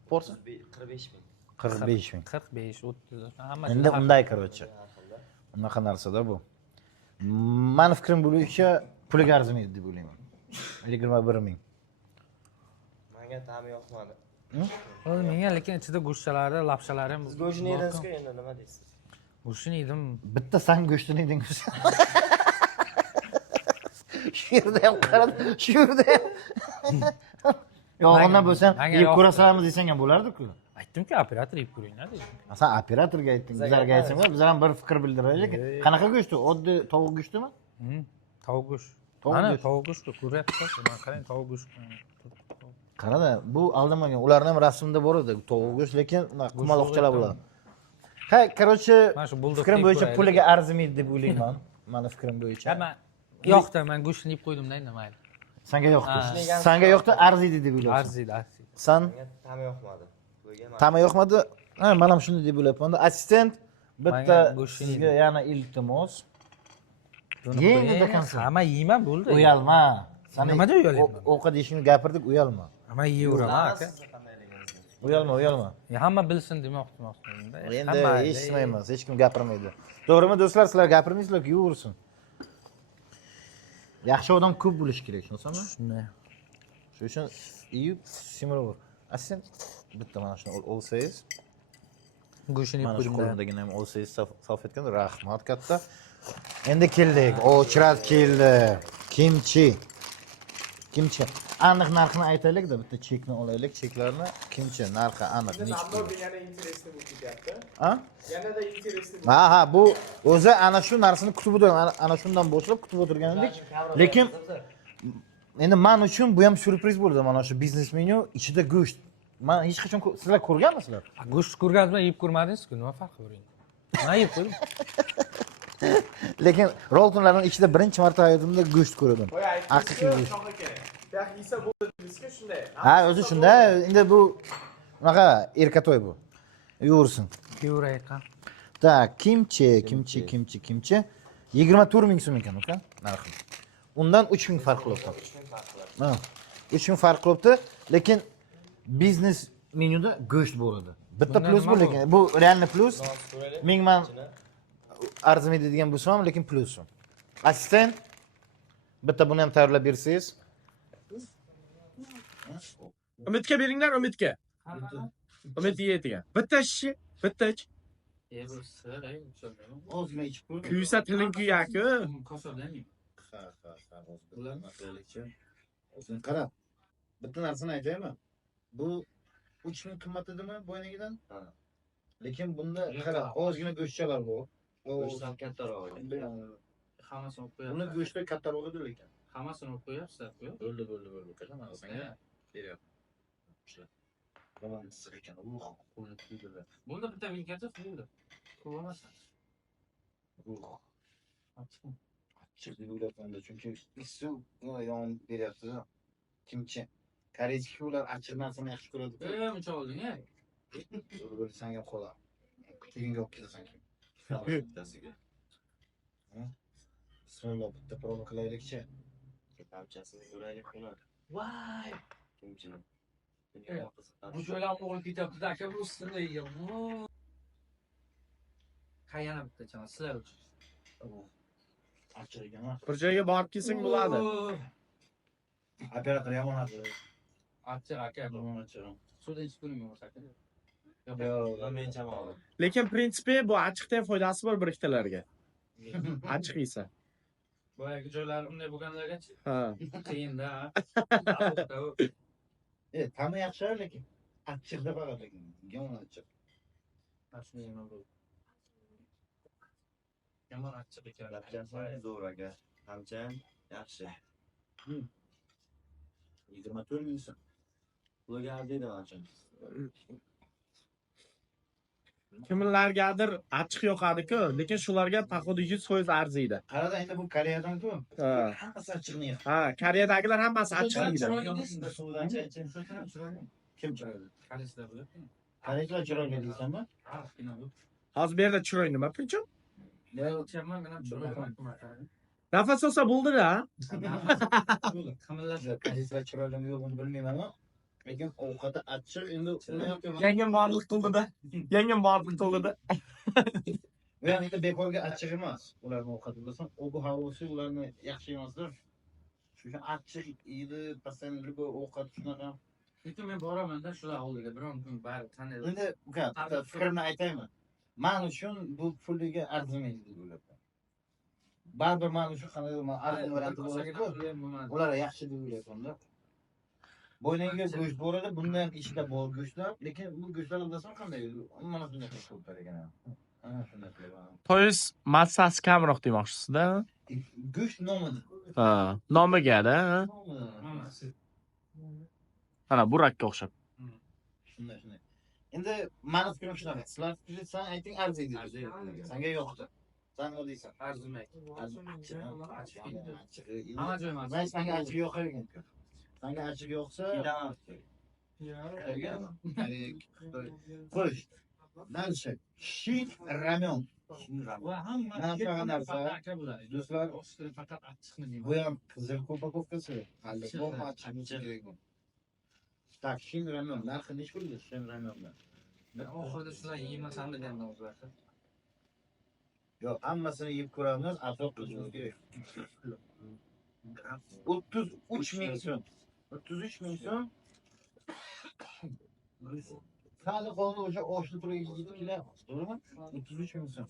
Porsi? 45 ming. 45 ming. 45, 30. Hamma. Endi unday короче. Unaqa narsada bu. Mani fikrim bo'yicha puliga arzimaydi deb o'ylayman. 21 ming. Menga ta'mi yoqmadi. Menga lekin ichida go'shtchalari, lapshalari ham. Siz go'shtni yedingiz-ku, endi nima deysiz? Go'shtini yedim. Bitta san go'shtini yedingiz. Shu yerda ham qarab, shu yerda ham. Yog'indan bo'lsam, Menga yeb yoqdi. ko'rasanmi desang ham bo'lardi-ku. Aytdimki, operator yeb ko'ringlar dedim. Sen operatorga aytding, bizlarga aytsanglar, bizlar ham bir fikr bildiraylik. Qanaqa go'sht u? Oddiy tovuq go'shtimi? Tovuq go'sht. Tovuq Mana go'sht. tovuq go'sht ko'ryapsiz. Mana qarang, tovuq go'sht. Qarada, bu aldamagan. Ularning ham rasmida bor edi, tovuq go'sht, lekin unaqa qumaloqchalar bo'ladi. Ha, короче, Mana shu buldoq fikrim yeb bo'yicha ko'raylik. puliga arzimaydi deb o'ylayman. Mani fikrim bo'yicha. Men yo'qda, men go'shtini yeb qo'ydim-da, endi mayli. Senga yo'qdi. Ha. Senga yo'qdi, arziydi deb o'ylayapsan. Arziydi, arziydi. Sen Menga ta'mi yoqmadi. Bo'lgan ta'mi yo'qmadi? Ha, men ham shunday deb o'ylayapman. Assistent bitta Menga go'shtini sizga yana iltimos. Buni Yeng qo'ying, ekansan. Hamma yeyman bo'ldi. Uyalma. Sen Nimada uyalyapman? Ovqat yeyishni gapirdik, uyalma. Hamma yeyveraman aka. Uyalma, uyalma. Hamma bilsin demoqchiman. Endi eshitmaymiz, hech kim gapirmaydi. To'g'rimi do'stlar, sizlar gapirmaysizlar, yuversin. Yaxshi odam ko'p bo'lishi kerak, tushunasizmi? Shunday. Shuning uchun yeyib semiravur. Assistent bitta mana shuni olsangiz, Go'shtini yeb mana shu qo'ydim. qo'limdagini ham olsangiz salfetkani rahmat katta. Endi keldik. Ochrat keldi. Kimchi. Kimchi. Aniq narxini aytaylik-da, bitta chekni olaylik, cheklarni. Kimchi narxi aniq necha Ammo pul? yana interesli bo'lib ketyapti. Ha? Yanada interesli. Ha, bu o'zi ana shu narsani kutib o'tirgan, ana shundan boshlab kutib o'tirgan edik. Lekin endi men uchun bu ham syurpriz bo'ldi, mana shu biznes menyu ichida go'sht. Men hech qachon sizlar ko'rganmisizlar? Go'sht ko'rgansiz, yeb ko'rmadingiz-ku, nima farqi bor endi? Men yeb qo'ydim. Lekin roltonlarning ichida birinchi marta hayotimda go'sht ko'rdim. Haqiqiy go'sht. Yo'q, yesa bo'ldi dedingizku, shunday. Ha, o'zi shunda. Endi bu unaqa erkatoy bu. Yuversin. Yeyveray aka. Tak, kimchi. 24 ming so'm ekan, uka, narxi. Undan 3 ming farq qilibdi. 3 ming farq qiladi. Ha. 3 ming farq qilibdi, lekin biznes menyuda go'sht bor edi. Bitta Bunda plus nima bu, bor? lekin bu realniy plus. Ko'raylik. Ming man arzimaydi degan bo'lsam, lekin plusi. Assistent bitta buni ham tayyorlab bersangiz. Umidga beringlar, Umidga. Umid yeydiga. Bitta shishi, bitta ich. Ozgina ichib qo'y. Kuysa tiling kuyaku. O'zing qarab. Bitta narsani aytaymi? Bu 3 ming qimmat edimi boynigidan? Ha. Lekin bunda qarab, ozgina go'shtchalar bor. Go'shtdan kattaroq. Hammasini olib Buni go'shti kattaroq edi lekin. Hammasini olib qo'yapsiz-ku. Bo'ldi. Qachon senga beryapman. Roman issiq ekan. Qo'lni tuydilar. Bunda bitta vinkasi bo'ldi. Ko'rmasan. Achchiq deb o'ylayapman-da, chunki issiq yon beryapti. Kimchi. Koreyskiy ular achchiq narsani yaxshi ko'radi. Muncha olding-a? Bo'ldi, senga ham qolar. Kuchligingga olib kelasan keyin. Bismillah, bitta prova qilaylik-chi. Kamchasini ko'raylik uni. Voy! Kimchini. Bu joylarni olib ketyapti-da, aka, bu ustida yeygan. Qayana bitta chana, sizlar uchun. Achchiq ekan-a. Bir joyga borib kelsang bo'ladi. Operator yomon edi. Achchiq aka. Achchiq. Suvda ichib ko'ring bo'lsa aka. Yo'q, men chamolim. Lekin prinsipi bu achchiqdan foydasi bor bir ikkitalarga. Achchiq yesa. Boyagi joylar unday bo'lganlargachi Ha. qiyin-da. Ta'mi yaxshi, lekin achchiqda faqat lekin yomon achchiq. Shuni yema bu. Yomon achchiq ekan. Kamchasi zo'r aka. Kamchan yaxshi. 24 yilsin. Bloger deydi ancham. Kimlargadir achchiq yoqadi-ku, lekin shularga poxodi 100% arziydi. Qarada endi bu Koreyadan-ku. Ha. Hammasi achchiqni yeydi. Ha, Koreyadagilar hammasi achchiq yeydi. Suvdan kim chiroyli? Koreyalar chiroyli deysanmi? Hozir bu yerda chiroy nima pinchim? Nafas olsa bo'ldi-da. Koreyalar chiroylimi yo'qini bilmayman-ku. Lekin ovqati achchiq endi Yangam borliq qildi-da. Yangam borliq qildi-da. bu ham endi bekorga achchiq emas. Ularning ovqati bilasan, ob-havosi ularni yaxshi emasdir. Shuning uchun achchiq yeydi, pasanli bu ovqat shunaqa. Lekin men boraman-da shular oldiga biron kun bari tanlaydi. Endi uka, fikrimni aytaymi? Men uchun bu puliga arzimaydi deb o'ylayapman. Baribir men uchun qanday arzon varianti bo'lsa-ku, ular yaxshi deb o'ylayapman-da. Bo'yningga go'sht bor edi, bundan ichida bor go'shtlar, lekin bu go'shtlar bilasan qanday? Mana shunday qilib qo'yiblar ekan. Ana shunday qilib. To'yis massasi kamroq demoqchisizda? Go'sht nomida. Ha, nomiga-da. Mana burakka o'xshab. Shunday. Endi meni fikrim shunaqa. Sizlar fikringizni ayting, arziydi. Senga yo'qdi. Sen nima deysan? Arzimaydi. Achchiq. Men senga achchiq yo'qar ekan. Senga achchiq yo'qsa, qo'sh. Dальше. Shit ramyon. Mana shunaqa narsa. Do'stlar, faqat achchiqni yeyman. bu ham qizil upakovkasi. Albatta, bu achchiq. Tak, shin ramyon. Narxi nechi pulga shin ramyonlar? Men oxirida shular yeymasam degandim o'zlar. Yo'q, hammasini yeb ko'ramiz, atrof qilishimiz kerak. 33 ming so'm. 33 ming so'm. Hali qoldi o'sha oshni puriga yetib kelyapmiz, to'g'rimi? 33 ming so'm.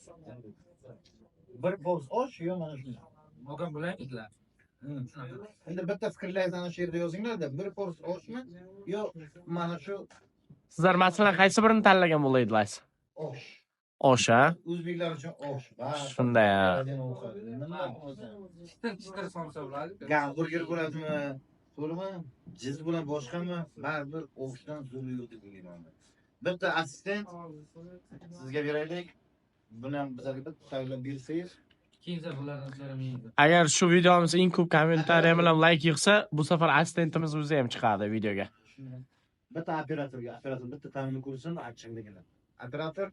Bir boz osh yo mana shunday. Mo'g'am bilaymizlar. Endi bitta fikrlaringizni ana shu yerda yozinglar-da, bir pors oshmi yo mana shu Sizlar masalan qaysi birini tanlagan bo'laydingiz? osh. Osh, ha? O'zbeklar uchun osh. Shunday, ha. Chitir somsa bo'ladi. Gamburger bo'ladimi? To'g'rimi? Jiz bilan boshqami? Baribir oshdan zo'ri yo'q deb o'ylayman. Bitta assistent sizga beraylik. Buni ham bizga bitta tayyorlab bersangiz. Keyincha bulardan so'ramaydi. Agar shu videomiz eng ko'p kommentariy bilan like yig'sa, bu safar assistentimiz o'zi ham chiqadi videoga. Bitta operator bitta ta'minni ko'rsin, achchiqligini. Operator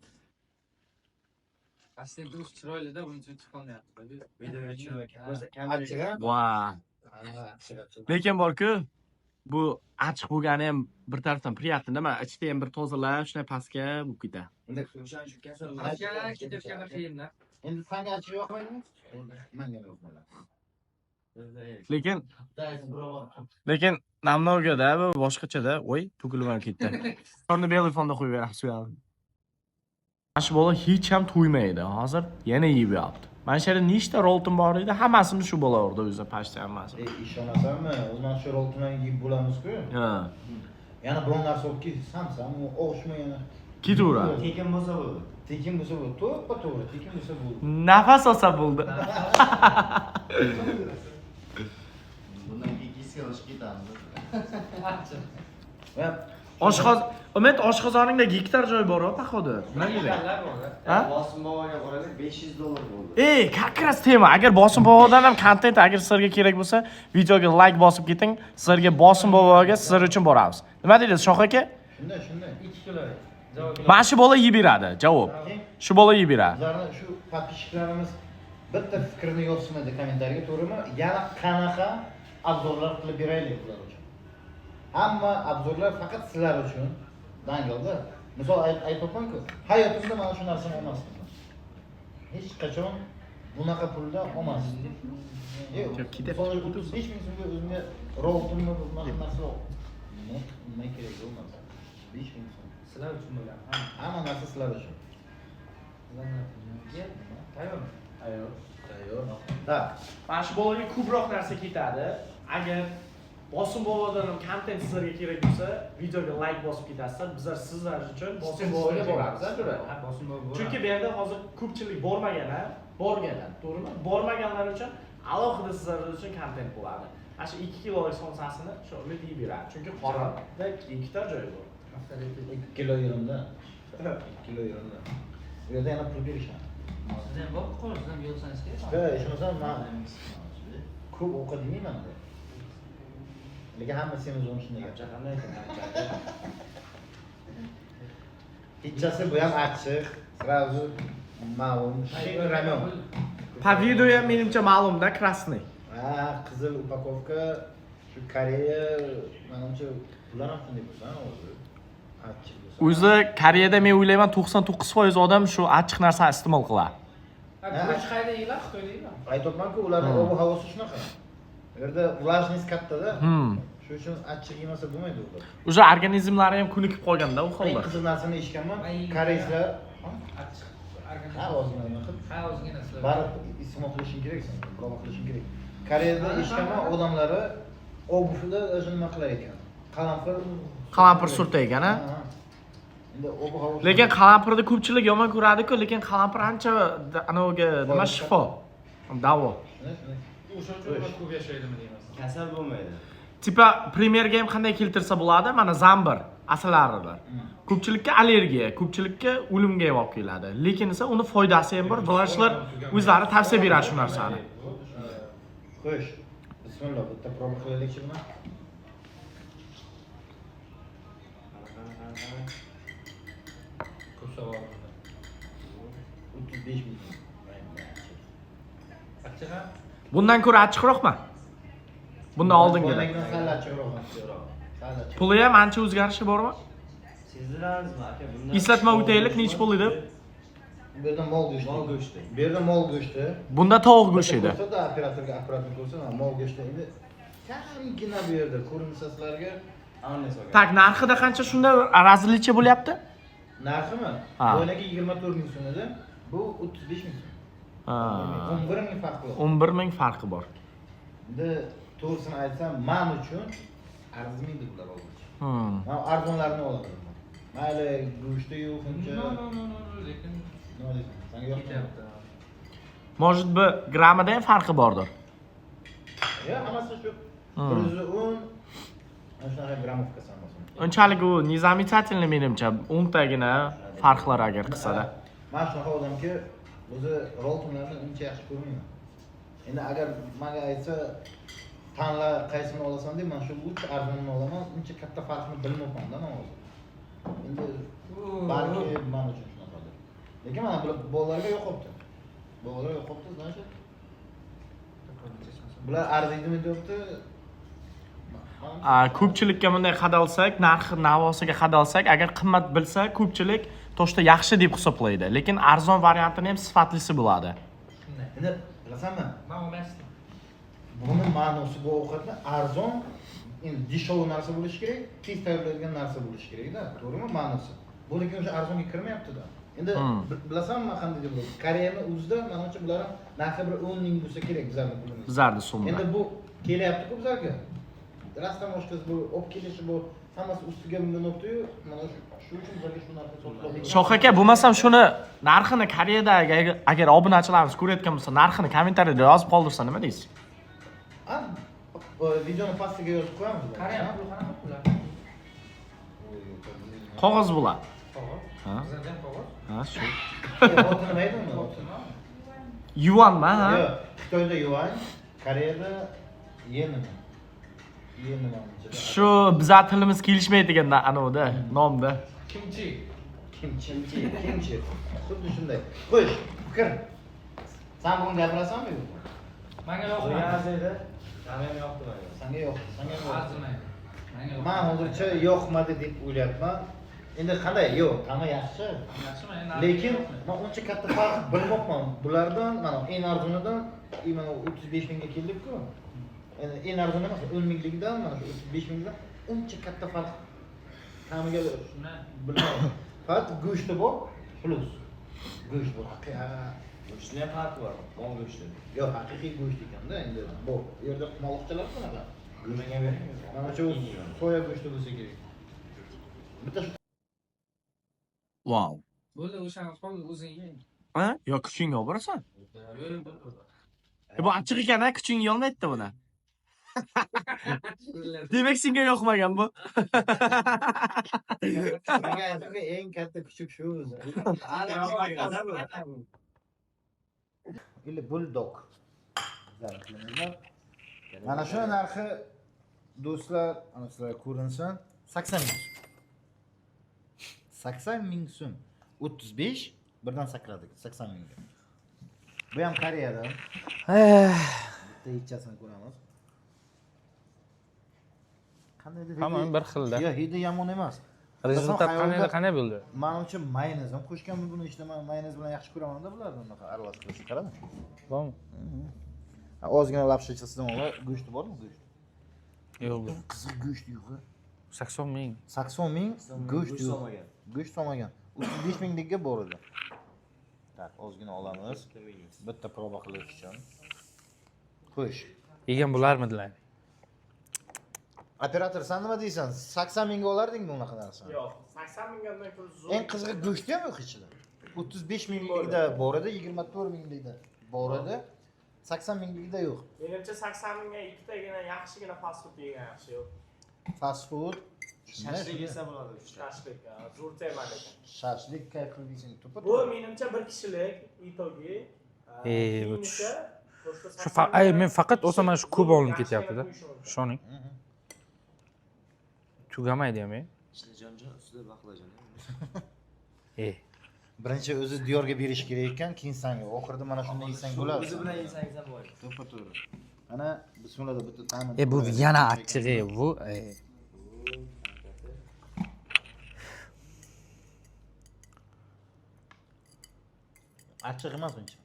Assistent o'z chiroylida buncha chiqolmayapti. Videoga tushirib achchiq. Vay. Lekin borku, bu achchiq bo'lgani ham bir tarafdan приятно, nima? Ichida ham bir tozalab, shunday pastga bo'lib ketadi. Aka ketayotganda qiyinda. Endi senga achchiq yo'qmi? Menga yo'qmalar. Lekin namnovgada bu boshqachada, voy, to'kilib ketdi. Qorni telefonda qo'yib beramiz bu yerda. Mana bola hech ham to'ymaydi. Hozir yana yeb yopti. Mana shu yerda nechta roltim bor edi, hammasini shu bola urdi o'zi, pashta hammasi. Ishonasanmi? O'zman shu roltini yeb bo'lamiz-ku. Ha. Yana biron narsa olib kelsam, u oshmi yana? Ketaveradi. Tekin bo'lsa bo'ldi. Tekin bo'lsa bo'ldi. To'g'ri, tekin bo'lsa bo'ldi. Nafas olsa bo'ldi. Bundan keyin keskin oshib ketamiz. Va Umid, oshqozoningda gektar joy bor-ku, paxoda. Nima kerak? Ha? Bosim boboga qo'ydik, $500 bo'ldi. Ey, как раз tema. Agar Bosim bobodan ham kontent agar sizlarga kerak bo'lsa, videoga like bosib keting. Sizlarga Bosim boboga sizlar uchun boramiz. Nima deysiz, Shoh aka? shunday. 2 kilo. Javob. Mana shu bola yeb beradi. Javob. Shu bola yeb beradi. Bizlarning shu podpishchilarimiz bitta fikrni yozsin edi kommentariyaga, to'g'rimi? Yana qanaqa obzorlar qilib beraylik ular uchun. Hamma obzorlar faqat sizlar uchun. Dangalda. Misol aytibman-ku, hayotimda mana shu narsani olmasdim. Hech qachon bunaqa pulda olmasdim. Hech ming so'mga o'zimga roltimni bunaqa narsa yo'q. Nima kerak bo'lmasa. 5 ming so'm. Sizlar uchun bo'ladi. Hamma narsa sizlar uchun. Tayyormi? Tayyor. Tak. Mana shu bolaga ko'proq narsa ketadi. Agar Bosim bobodan ham kontent sizlarga kerak bo'lsa, videoga like bosib ketasizlar. Bizlar sizlar uchun Bosim boboga boramiz, to'g'ri? Ha, Bosim bobo. Chunki bu yerda hozir ko'pchilik bormagan, to'g'rimi? Bormaganlar uchun alohida sizlar uchun kontent bo'ladi. Ana shu 2 kilolik somsasini shu umid yeb beradi. Chunki qorada ikkita joyi bor. 2 kilo yig'imda. 2 kilo yig'imda. Bu yerda yana pul berishadi. Sizda ham bor qo'lingizda ham yozsangiz kerak. Ha, ishonsa men ko'p ovqat yemayman. Lekin hamma semiz o'yin shunday gap. Qanday ekan? Kechasi bu ham achchiq, sразу ma'lum. Sheng ramen. Po video ham menimcha ma'lumda krasniy. Ha, qizil upakovka, shu Koreya, menimcha bular ham shunday bo'lsa, o'zi. Achchiq bo'lsa. O'zi Koreyada men o'ylayman 99% odam shu achchiq narsani iste'mol qiladi. Go'sht qayda yeylar? Xitoyda yeylar. Aytibman-ku, ularning ob-havosi shunaqa. Bu yerda влажность kattada. Shuning uchun achchiq yemasa bo'lmaydi ular. O'sha organizmlari ham kunikib qolganda u Eng holda. qiziq narsani eshitganman. Koreyslar Achchiq. ha, ozgina nima qilib? Ha, ozgina sizlar. Baribir iste'mol qilishing kerak sen, birov qilishing kerak. Koreyada eshitganman, odamlari obufida o'sha nima qilar ekan. Qalampir surtar ekan, ha? Endi ob-havo. Lekin qalampirni ko'pchilik yomon ko'radi-ku, lekin qalampir ancha anaviga nima shifo. Davo. O'sha uchun ko'p yashaydimi deyman. Kasal bo'lmaydi. Tipa primerga ham qanday keltirsa bo'ladi? Mana zambir asalaridir. Ko'pchilikka allergiya, ko'pchilikka o'limga ham olib keladi. Lekin esa uni foydasi ham bor. Vrachlar o'zlari tavsiya beradi shu narsani. Xo'sh. Bismillah, bitta proba qilaylik-chi buni. Ko'p savol. 35 ming. Achchiq. Bundan ko'ra achchiqroqmi? Bundan oldingidan. Sal achchiqroq. Puli ham ancha o'zgarishi bormi? Sezdilarizmi aka? Bundan Eslatma o'taylik, nechi pul edi? Bu yerda mol go'shti. Mol go'shti. Bu yerda mol go'shti. Bunda tovuq go'shti edi. Ko'rsatda operatorga akkuratni ko'rsatma, mol go'shti endi kamgina bu yerda ko'rinsa sizlarga Annes aka. Tak, narxida qancha shunda razlicha bo'lyapti? narximi? Ha. Bo'ynaga 24 ming so'm edi. Bu 35 ming so'm. Ha. 11 ming farqi bor. 11 ming farqi bor. Endi to'g'risini aytsam, men uchun arzimaydi bular hozircha. Hmm. Men arzonlarini olaman. Mayli go'shti yo'q uncha. Lekin Nima deysan? Senga yo'qmi? ketyapti. Может быть, grammada ham farqi bordir. Ya, hammasi shu. 110 mana shunaqa grammovka sanmasin. Unchalik u незамечательно menimcha 10 tagina farqlar agar qilsa-da. Men shunaqa odamki, o'zi roltonlarni uncha yaxshi ko'rmayman. Endi agar menga aytsa, tanla qaysini olasan deb, men shu 3 arzonni olaman, uncha katta farqni bilmayman-da men hozir. Endi balki men uchun shunaqadir. Lekin mana bu bolalarga yo'qopti. Bolalar yo'qopti, значит. Bular arziydimi deyapti. Ko'pchilikka bunday qadalsak, narxi-navosiga qadalsak, agar qimmat bilsa, ko'pchilik to'shta yaxshi deb hisoblaydi. Lekin arzon variantini ham sifatlisi bo'ladi. Endi bilasanmi? Men olmasdim. Buni ma'nosi bu ovqatni arzon, endi deshov narsa bo'lishi kerak, tez tayyorlaydigan narsa bo'lishi kerak-da, to'g'rimi ma'nosi? Bu lekin o'sha arzonga kirmayapti-da. Endi bilasanmi qanday deb bo'ladi? Koreyani o'zida menimcha bular ham narxi bir 10 ming bo'lsa kerak bizlarning pulimiz. Bizlarning so'mda. Endi bu kelyapti-ku bizlarga. Rastan boshqasi bu olib kelishi bu hammasi ustiga milinibdi-yu, mana shu uchun bizlarga shu narxni sotib Shoh aka, bo'lmasam shuni narxini Koreyada agar obunachilarimiz ko'rayotgan bo'lsa, narxini kommentariyada yozib qoldirsa nima deysiz? Videoni pastiga yozib qo'yamiz. Qarang, pul qanaqa pullar? Qog'oz bo'ladi. Qog'oz. Ha? Bizda ham qog'oz. Ha, shu. Oti nima edi uni? Yuanmi, ha? Yo'q, Xitoyda yuan, Koreyada yenmi? Yenmi? Shu bizlar tilimiz kelishmaydigan anavda, nomda. Kimchi. Kimchi. Xuddi shunday. Xo'sh, fikr. Sen bugun gapirasanmi yo'q? Menga yoqmadi. Arziydi. Hamma yoqdi menga. Senga yo'q, senga yo'q. Arzimaydi. Menga yoqmadi. Men hozircha yo'qmadi deb o'ylayapman. Endi qanday? Yo'q, tama yaxshi. Yaxshimi? Lekin men uncha katta farq bilmoqman. Bulardan, mana eng arzonidan mana 35 mingga keldik-ku. Endi eng arzon emas, 10 mingligidan mana shu 35 mingdan uncha katta farq tamiga bilmayman. Faqat go'shti bor, plus. Go'sht bor. Go'shtni ham farqi bor. Mol go'shti. Yo'q, haqiqiy go'sht ekanda endi bu yerda moliqchalar qanaqa? Menga bering. Mana shu soya go'shti bo'lsa kerak. Bitta shu Wow. Bo'ldi, o'shani qol o'zing yeng. Ha? Yo, kuchingga olib borasan? Bu achchiq ekan-a, kuching yolmaydi buni. Demak senga yoqmagan bu. Menga aytdi, eng katta kuchuk shu o'zi. Или bulldog. Mana shu narxi do'stlar, ana sizlarga ko'rinsin, 80 ming. 80 ming so'm. 35 birdan sakradik 80 mingga. Bu ham Koreyada. Bitta ichchasini ko'ramiz. Qandaydir Hamma bir xilda. Yo'q, hidi yomon emas. Rezultat qanday bo'ldi? Menimcha mayonez ham qo'shganmi buni ishtaman, mayonez bilan yaxshi ko'raman-da bularni bunaqa aralash qilishni qarada. Bormi? Ozgina lapshachasidan olar, go'shti bormi go'sht? Yo'q. Qizil go'sht yo'q. 80 ming. 80 ming go'sht yo'q. Go'sht solmagan. 35 minglikka bor edi. Tak, ozgina olamiz. Bitta proba qilish uchun. Xo'sh. Yegan bo'larmidilar? Operator, sen nima deysan? 80 mingga olardingmi unaqa narsani? Yo'q, 80 mingdan ko'ra zo'r. Eng qizig'i go'shti ham yo'q ichida. 35 minglikda bor edi, 24 minglikda bor edi. 80 minglikda yo'q. Menimcha 80 mingga ikkitagina yaxshigina fast food yegan yaxshi yo'q. Fast food. Shashlik yesa bo'ladi uchta. Shashlik, zo'r tema lekin. Shashlik kayf qilgin to'pib. Bu menimcha bir kishilik itogi. bu shu men faqat o'sha mana shu ko'p olinib ketyapti-da. Ishoning. Tugamaydi ham. Jonjon ustida baqlajon. Birinchi o'zi Diyorga berish kerak ekan, keyin senga. Oxirida mana shunday yesang bo'ladi. O'zi bilan yesangiz ham bo'ladi. To'g'ri. Ana bismillah bitta ta'min. Bu yana achchig'i bu. Achchiq emas uncha.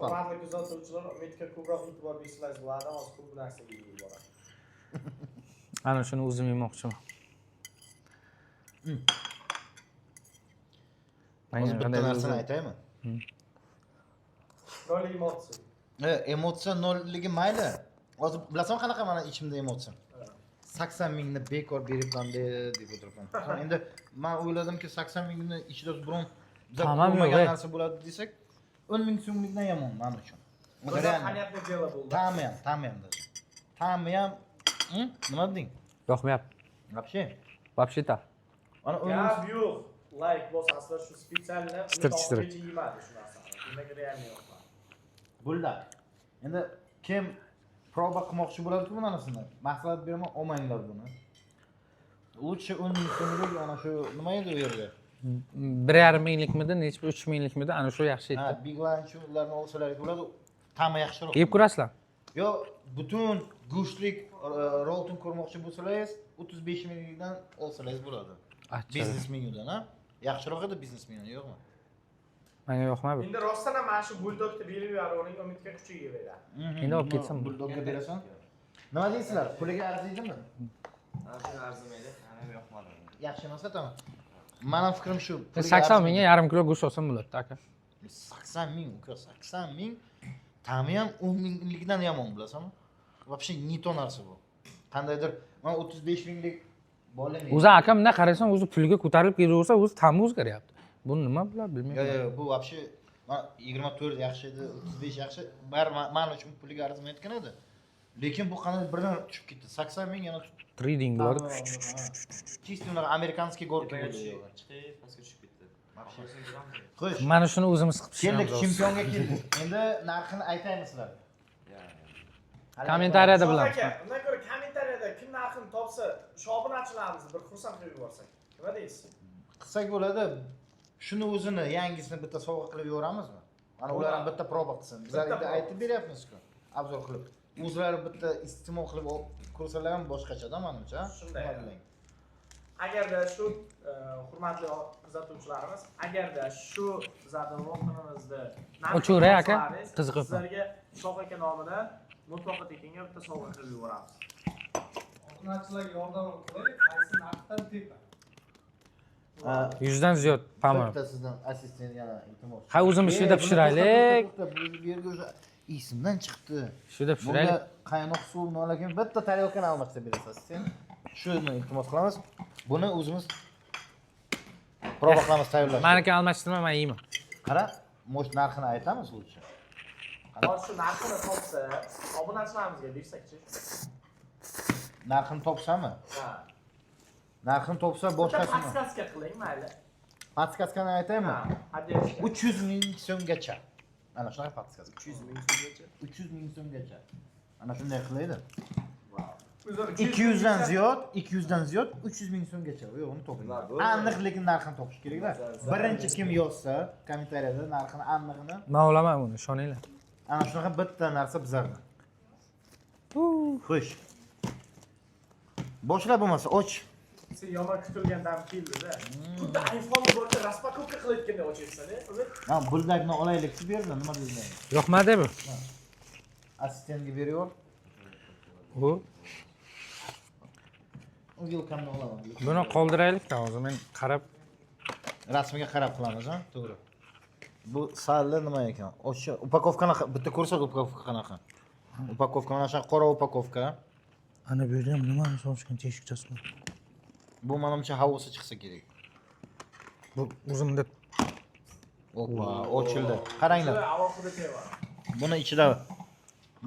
Hurmatli kuzatuvchilar, umidga ko'proq e'tibor bersangiz bo'ladi, hozir ko'p narsaga ega bo'ladi. Ana shuni o'zim yemoqchiman. Hozir bitta narsani aytaymi? Nol emotsiya. Emotsiya nolligi mayli. Hozir bilasan qanaqa mana ichimda emotsiya? 80 mingni bekor beribman deb o'tiribman. Endi men o'yladimki 80 mingni ichida biron Tamam yo'q. narsa bo'ladi desak, 10 ming so'mlikdan yomon men uchun. Qaniyatni dela bo'ldi. Ta'mi ham. Ta'mi ham, nima deding? Yoqmayapti. Вообще. ta. Ana Gap yo'q. Like bosasizlar shu spetsialni Chitir-chitir. yemadi shu narsani. Demak, realni yo'qman. Bulda. Endi kim proba qilmoqchi bo'ladi-ku bu narsani? Maslahat beraman, olmanglar buni. Lutchi 10 ming so'mlik ana shu nima edi u yerda? 1,5 minglikmidi, necha 3 minglikmidi, ana shu yaxshi edi. Ha, Big Lunch ularni olsalar bo'ladi. Ta'mi yaxshiroq. Yeb ko'rasizlar. Yo, butun go'shtlik rolton ko'rmoqchi bo'lsangiz, 35 mingdan olsangiz bo'ladi. Biznes menyudan, ha? Yaxshiroq edi biznes menyu, yo'qmi? Menga yoqmadi. Endi rostdan ham mana shu buldogni berib yuboring, umidga kuchiga beradi. Endi olib ketsam. Buldogga berasan? Nima deysizlar? Puliga arziydimi? Ana arzimaydi, ana yoqmadi. Yaxshi emas ataman. Mening fikrim shu. 80 mingga yarim kilo go'sht olsam bo'ladi, aka. 80 ming, uka, 80 ming. Ta'mi ham 10 minglikdan yomon, bilasanmi? Вообще не то narsa bu. Qandaydir, men 35 minglik bolalar. O'zi aka bunday qarasang, o'zi pulga ko'tarilib kelaversa, o'zi ta'mi o'zgaryapti. Bu nima bo'ladi bilmayman. Yo'q, bu вообще 24 yaxshi edi, 35 yaxshi. Bari men uchun puliga arzimayotgan edi. Lekin bu qanday birdan tushib ketdi. 80 ming yana Trading bo'ladi. Чисто unaqa amerikanskiy gorki bo'ldi. Chiqib, pastga tushib ketdi. Xo'sh. Mana shuni o'zimiz qilib Keldik, pishiramiz. chempionga keldik. Endi narxini aytaymizlar. Kommentariyada bilamiz. Undan ko'ra kommentariyada kim narxini topsa, shu obunachilarimizni bir xursand qilib yuborsak. Nima deysiz? Qilsak bo'ladi. Shuni o'zini yangisini bitta sovg'a qilib yuboramizmi? Mana ular ham bitta proba qilsin. Bizlar endi aytib beryapmiz-ku, obzor qilib. O'zlari bitta iste'mol qilib ko'rsalar ham boshqacha-da menimcha. Shunday. Agarda shu hurmatli kuzatuvchilarimiz, agarda shu bizning roltonimizni O'chiray aka, qiziqib. Sizlarga Shoh aka nomidan mutlaqo tekinga bitta sovg'a qilib yuboramiz. Obunachilarga yordam qilaylik, qaysi narxdan tepa. 100 dan ziyod pamir. Bitta sizdan assistent yana iltimos. Ha, o'zimiz shu yerda pishiraylik. Bu yerga o'sha esimdan chiqdi. Shu yerda pishiraylik. Bunda qaynoq suvni olakan, bitta tarelkani almashtirib berasiz sen. Shuni iltimos qilamiz. Buni o'zimiz proba qilamiz tayyorlash. Meniki almashtirma, men yeyman. Qara, mo'sh narxini aytamiz o'zi. Hozir shu narxini topsa, obunachilarimizga bersak-chi. narxini topsami? Ha. Narxini topsa Bitta boshqasini. paskaska qiling, mayli. Patskasini aytaymi? Ha, adashgan. 300 ming so'mgacha. Ana shunaqa patskaska. 300 ming so'mgacha. 300 ming so'mgacha. Ana shunday qilaydi. Uzr, 200 dan ziyod, 200 dan ziyod 300 ming so'mgacha. Yo'qni toping. Aniq lekin narxini topish kerak-da. Birinchi kim yozsa kommentariyada narxini aniqini, Men olaman buni, ishoninglar. ana shunaqa bitta narsa bizarda. Xo'sh. Boshla bo'lmasa och. Sen yomon kutilgandan keldi-da. Xuddi iPhone'ni bo'lsa raspakovka qilayotganda ochaysan-a, Umid. Men buldagini olaylik deb berdim, nima deyman? Yo'qmadi bu. Assistentga beriyor. Bu U yilkamni olaman. buni qoldiraylik-da, hozir men qarab Rasmiga qarab qilamiz, ha? To'g'ri. Bu salli nima ekan? O'sha upakovkani bitta ko'rsat, upakovka qanaqa. Upakovka mana shu qora upakovka. ana bu yerda ham nimani solishgan teshikchasini. Bu menimcha havosi chiqsa kerak. Bu o'zimda Oppa, ochildi. Qaranglar. Alohida teva. Buni ichida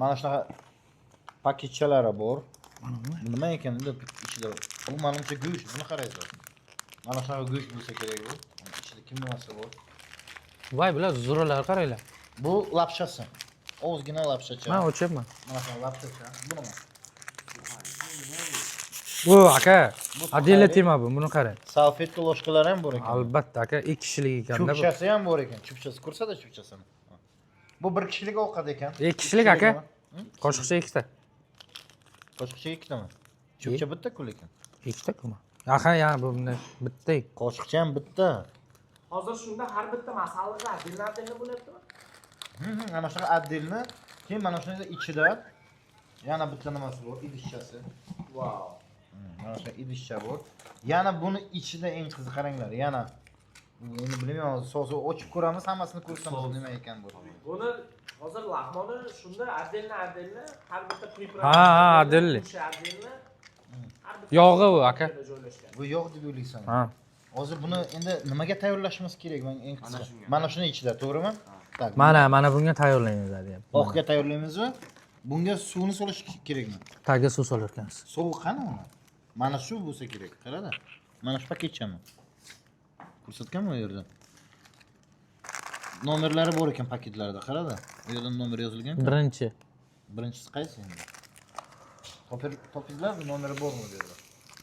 mana shunaqa paketchalari bor. Bu nima ekan deb ichida. Bu menimcha go'sht, buni qaraysiz. Mana shunaqa go'sht bo'lsa kerak bu. Ichida kim nimasi bor? voy bular zuralar qaranglar. Bu lapshasi. Ozgina lapshacha. Men o'chyapman. Mana shu lapshacha. Bu nima? Bu aka, adela tema bu, buni qarang. Salfetka loshkalari ham bor ekan. Albatta aka, 2 kishilik ekanda bu. Chupchasi ham bor ekan. Chupchasi ko'rsada chupchasini. Bu 1 kishilik ovqat ekan. 2 kishilik aka. Qoshiqcha 2 ta. Qoshiqcha 2 tami? Chupcha bitta-ku lekin. 2 ta-ku. Yaqin yana bu bunday bitta. Qoshiqcha ham bitta. Hozir shunda har bitta masalliqlar adillardan bo'lyaptimi? Mana shu addelni, keyin mana shunday ichida yana bitta nimasi bor, idishchasi. Wow. Mana shu idishcha bor. Yana buni ichida eng qizi qaranglar, yana endi bilmayman, so'zni ochib ko'ramiz, hammasini ko'rsamiz nima ekan bu. Buni hozir lahmoni shunda adilni har bitta preparat. Ha, adilli. O'sha adilni har bitta Yog'i u aka. joylashgan. Bu yo'q deb o'ylaysan. Ha. Hozir buni endi nimaga tayyorlashimiz kerak? Men eng qisqa. Mana shuni ichida, to'g'rimi? Tak. Mana bunga tayyorlaymiz deyapti. Oqga tayyorlaymizmi? Bunga suvni solish kerakmi? Tagiga suv solar ekansiz. Sovuq qani uni? Mana shu bo'lsa kerak. Qarada. Mana shu paketchami? Ko'rsatganmi u yerda? Nomerlari bor ekan paketlarda, qarada. U yerda nomer yozilgan. Birinchi. Birinchisi qaysi endi? Topingizlar, nomeri bormi bu yerda?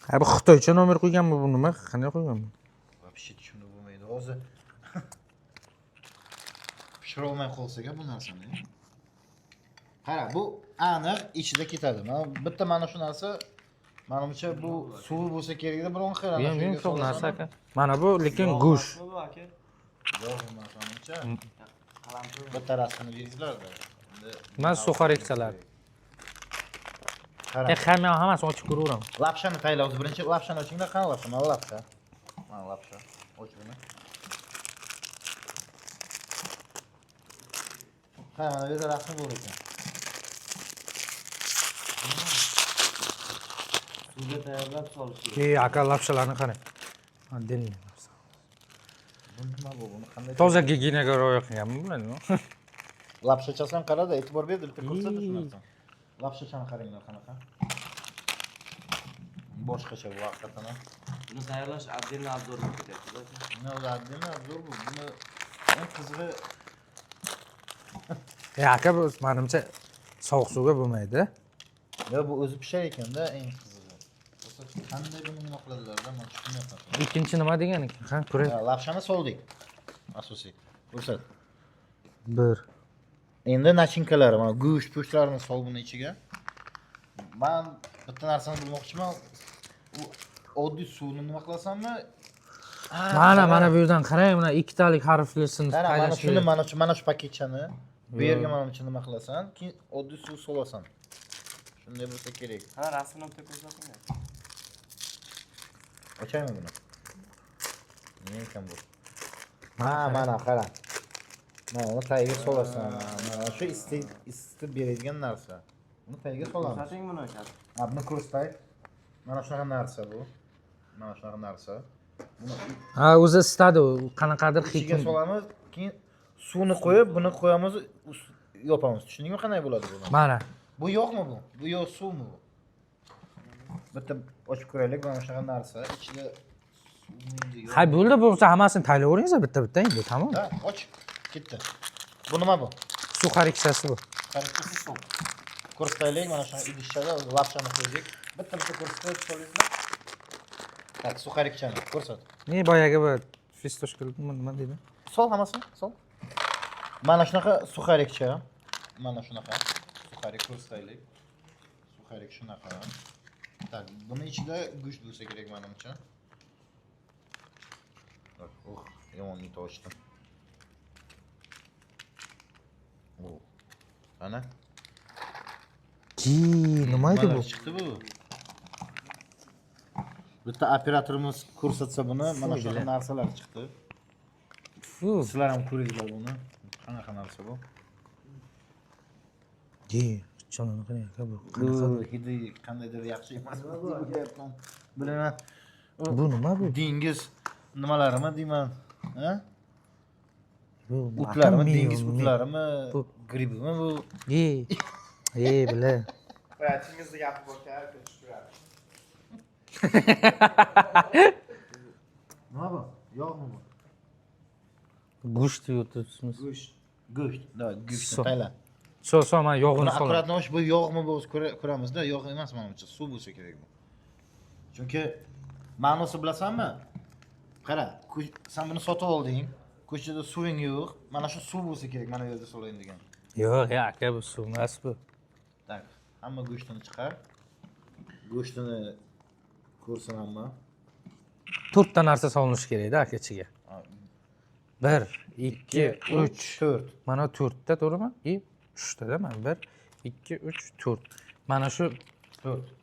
Ha bu xitoycha nomer qo'yganmi bu nima? Qanday qo'yganmi? Вообще tushunib bo'lmaydi. Hozir pishira olmay qolsak-a bu narsani. Qara, bu aniq ichida ketadi. Mana bitta mana shu narsa menimcha bu suv bo'lsa kerak-da, biron xira. Yo'q narsa aka. Mana bu lekin go'sht. Yo'q, menimcha. Bitta rasmini beringizlar-da. Mana suxarikchalar. Qara. Hamma hammasi ochib ko'raveraman. Lapshani tayyorla, o'zi birinchi lapshani ochinglar, qani lapsha? Mana lapsha. Mana lapsha. Och buni. Ha, mana bu yerda rasm bor ekan. Suvga tayyorlab solish kerak. Aka lapshalarni qarang. Adilli. Bu nima bu? Buni qanday? Toza gigiyeniyaga rioya qilganmi bularni? Lapshachasi ham qarada, e'tibor berdi, bitta ko'rsatdi shu narsa. Lapshachani qaranglar qanaqa. Boshqacha bu haqiqatan ham. Buni tayyorlash отдельно обзор bo'lib ketyapti. Nima o'zi adina zo'r bu. Buni eng qizig'i Aka bu menimcha sovuq suvga bo'lmaydi. yo bu o'zi pishar ekanda eng qizig'i. Bo'lsa qanday buni nima qiladilar-da, men tushunmayapman. Ikkinchi nima degan ekan? Ha, ko'ray. Lapshani soldik. Asosiy. Ko'rsat. 1. Endi nachinkalari, mana go'sht, po'shtlarni sol buni ichiga. Men bitta narsani bilmoqchiman. U oddiy suvni nima qilasanmi? Mana bu yerdan qarang, mana ikkitalik harflisini Qara, mana shu paketchani bu yerga menimcha nima qilasan? Keyin oddiy suv solasan. Shunday bo'lsa kerak. Ha, rasmni bitta ko'rsating. Ochaymi buni? Nima ekan bu? Ha, mana qara. Mana uni tagiga solasan. Mana shu isitib beradigan narsa. Uni tagiga solamiz. Ko'rsating buni o'sha. Ha, buni ko'rsatay. Mana shunaqa narsa bu. Mana shunaqa narsa. Buni Ha, o'zi istadi, qanaqadir ichiga hikmat. solamiz, keyin suvni qo'yib, buni qo'yamiz, yopamiz. Tushundingmi qanday bo'ladi bu? Mana. Bu yo'qmi bu? Bu yo suvmi bu? bitta ochib ko'raylik, mana shunaqa narsa. Ichida Ha bo'ldi, bo'lsa hammasini tayyorlayveringlar bitta-bitta endi, tamom. ha, och. Ketdi. Bu nima bu? Suxar ikkitasi bu. Qarishqisi suv. Ko'rsataylik, mana shunaqa idishchada lapshani qo'ydik. Bitta-bitta ko'rsatib qo'yinglar. Tak, suxarikchani ko'rsat. Ne boyagi bu fistoshka nima deydi? Sol hammasini, sol. Mana shunaqa suxarikcha. Mana shunaqa suxarik ko'rsataylik. Suxarik shunaqa. Tak, buni ichida go'sht bo'lsa kerak menimcha. Yomon to'shdim. Ana. Nima edi bu? Chiqdi bu. Bitta operatorimiz ko'rsatsa buni, mana shunaqa narsalar chiqdi. Sizlar ham ko'ringlar buni. Qanaqa narsa bu? Chonini qarang aka bu. Bu hidi qandaydir yaxshi emas. Bilaman. Bu nima bu? Dengiz nimalarimi deyman? Ha? Bu O'tlarimi, dengiz o'tlarimi, gribimi bu? Bila. Qo'yachingizni gapib o'tgan, tushiradi. Nima bu? Yog'mi bu? Go'sht yutibsiz. Go'sht. Davay, go'shtni So. qayla. So, men yog'ini Buni solaman. akkuratno bu yog'mi bu ko'ramizda, yog' emas menimcha, suv bo'lsa kerak bu. Chunki ma'nosi bilasanmi? Qara, sen buni sotib olding. Ko'chada suving yo'q. Mana shu suv bo'lsa kerak, mana bu yerda solayin degan. Yo'q, aka bu suv emas bu. Tak, hamma go'shtini chiqar. Go'shtini ko'rsin hamma. 4 ta narsa solinishi kerak-da aka ichiga. 1, 2, 3, 4. Mana 4 ta, to'g'rimi? 3 ta da mana 1, 2, 3, 4. Mana shu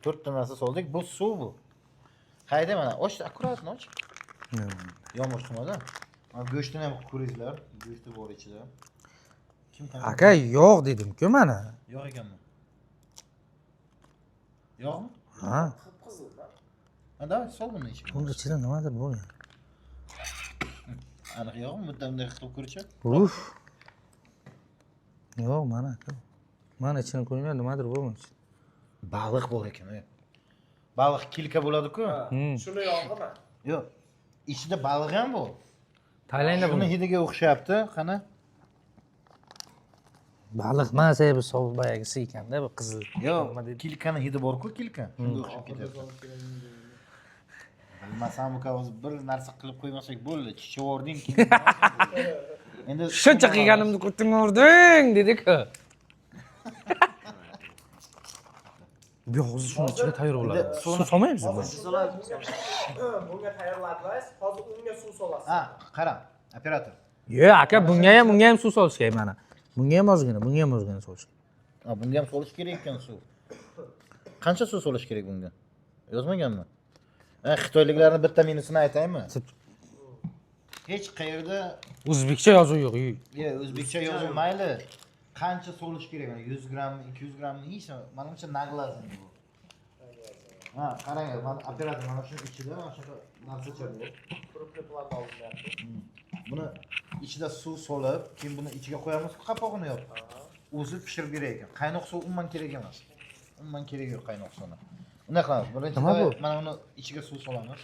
4 ta narsa soldik. Bu suv bu. Qayda mana? Och, akkuratno och. Yomg'ir tumada. Mana go'shtini ham ko'ringlar. Go'shti bor ichida. Kim qanaqa? aka yog' dedim-ku mana. Yo'q ekanmi? Yo'qmi? Ha. Ha, davay, sol buni ichiga. Bunun ichida nimadir bor. Aniq yo'qmi? Bunday qilib ko'rchi. Uf. Yo'q, mana aka. Mana ichini ko'ringlar, nimadir bo'lmoqchi. Baliq bor ekan. Baliq kilka bo'ladi-ku. Shuni yog'imi? Yo'q. Ichida baliq ham bor. Taylandda Buni buni hidiga o'xshayapti. Qani? baliq emas, bu sovuq boyagisi ekanda, bu qizil. Yo'q, kilkani hidi bor-ku, kilka. Shunga o'xshab ketyapti. Bilmasam, ukamiz bir narsa qilib qo'ymasak bo'ldi. Chichovording keyin. Endi Shuncha qilganimni kurting urding, dedi-ku. Bu hozir shuni ichiga tayyor bo'ladi. Suv solmaymiz buni. Bunga tayyorladingiz, hozir unga suv solasiz. Ha, qara, operator. Yo'q, aka, bunga ham suv solish kerak mana. Bunga ham ozgina solish kerak. Ha, bunga ham solish kerak ekan suv. Qancha suv solish kerak bunga? Yozmaganmi? Xitoyliklarning bitta menusini aytaymi? Hech qayerda O'zbekcha yozuv yo'q. o'zbekcha yozuv mayli. Qancha solish kerak? 100 gramm, 200 grammni hech menimcha naglazim bu. Ha, qarang, mana operator mana shu ichida mana shu narsacha bor. Turibli planda olinyapti. Buni ichida suv solib, keyin buni ichiga qo'yamiz, qapog'ini yopib. O'zi pishirib berar ekan. Qaynoq suv umuman kerak emas. Umuman kerak yo'q qaynoq suvni. Bunday qilamiz. Birinchi mana uni ichiga suv solamiz.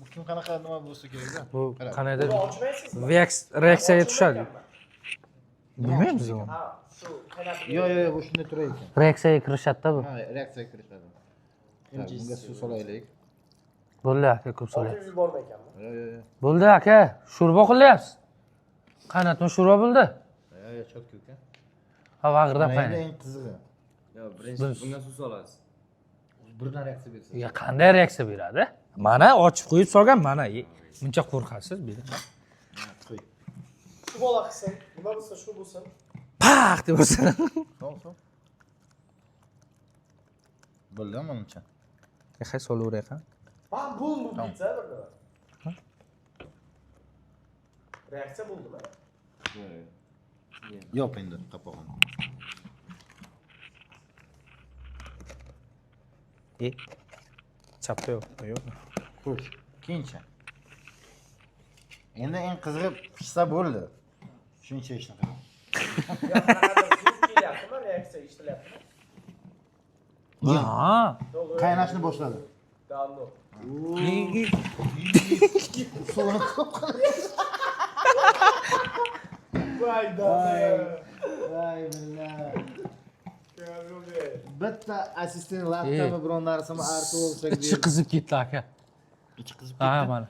Bu kim qanaqa nima bo'lsa kerak-da? Bu qanaydir Buni ochmaysizmi? reaksiyaga tushadi. Bilmaymiz uni. Ha, shu qaynatib. Yo'q, bu shunday turar ekan. Reaksiyaga kirishadi-da bu. Ha, reaksiyaga kirishadi. Bunga suv solaylik. Bo'ldi aka, ko'p solyapsiz. Ochib yubormaykanmi? Yo'q. Bo'ldi aka, sho'rva qilyapsiz. Qaynatma sho'rva bo'ldi. Yo'q, chotki uka. Ha, vag'irdan Mana qaynat. eng qizig'i. Yo'q, birinchi bunga suv solasiz. Birdan reaksiya bersa. Ya qanday reaksiya beradi? Mana ochib qo'yib solgan, mana. Buncha qo'rqasiz, beri. Qo'y. Shu bola qilsin. Nima bo'lsa shu bo'lsin. Paq deb bo'lsa. Sol. Bo'ldimi menimcha? Hay solaveray qani. Bam bum bu pizza bir. Reaksiya bo'ldimi? Yo'q endi qapog'ini. Chapda yo'q. Xo'sh, keyinchi. Endi eng qizig'i pishsa bo'ldi. Shuncha ishni qilib. Kelyaptimi? Reaksiya eshitilyaptimi? Ha. Qaynashni boshladi. Davno. Suvini ko'p qildi. Voy davno. Voy billah. Bitta assistent laptopmi biron narsami artib olsak Ichi qizib ketdi aka. ichi qizib Ha, ketdi. mana.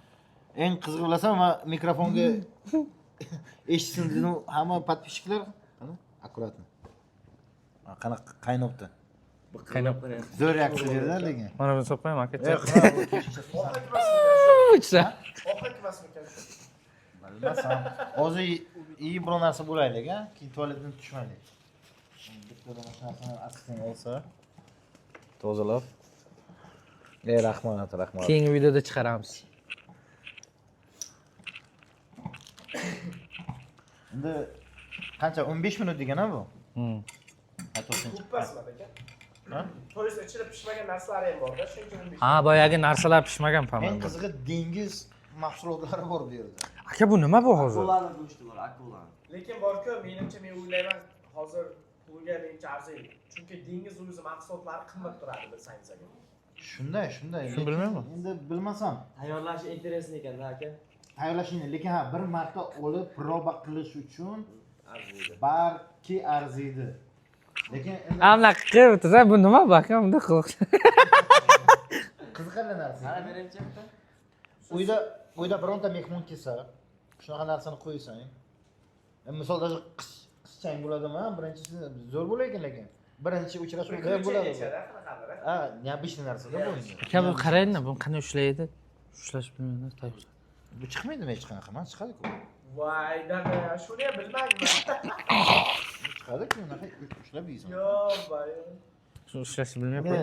Eng qizig'i bilasan, men mikrofonga eshitsin dedim, hamma подписчиклар akkuratно. Qanaqa qaynobdi. Qaynab. Zo'r reaksiya berdi lekin. Mana buni sopayman aka. Ichsa. Ovqat yemasmikan shu? Bilmasam. Hozir iyi biron narsa bo'laylik, ha? Keyin tualetdan tushmaylik. Bitta narsani assistent olsa, tozalab. Rahmat, rahmat. Keyingi videoda chiqaramiz. Endi qancha 15 minut degan-a bu? Ko'p emasmi aka? Ha? To'ysa ichida pishmagan narsalar ham bor-da, shuning uchun 15. Ha, boyagi narsalar pishmagan Eng paman. qizig'i dengiz mahsulotlari bor bu yerda. Aka bu nima bu hozir? Akulani go'shti bor, akulani. Lekin bor-ku, menimcha men o'ylayman, hozir pulga menimcha arziydi. Chunki dengiz o'zi mahsulotlari qimmat turadi bilsangiz agar. Shunday. Shuni bilmayman. Endi bilmasam, Tayyorlashi interesni ekan-da aka. tayyorlashingni, lekin ha bir marta olib proba qilish uchun Arziydi. balki arziydi. Lekin endi Amna qilib tursa bu nima bu aka? Bunda qilib. qiziqarli narsa. Mana birinchi bitta. Uyda bironta mehmon kelsa, shunaqa narsani qo'ysang, misol даже qizchang bo'ladimi? Birinchisi zo'r bo'laykan lekin. Birinchi uchrashuvda ham bo'ladi. Qanaqadir? Ha, neobычный narsa-da bu. Aka bu qaraydi, buni qanday ushlaydi? Ushlash bilmayman, tayyor. Bu chiqmaydimi hech qanaqa? Mana chiqadi-ku. Voy dada, shuni ham bilmayman. Chiqadi-ku, unaqa ushlab yeysan. Yo, voy. Shuni ushlashni bilmayman.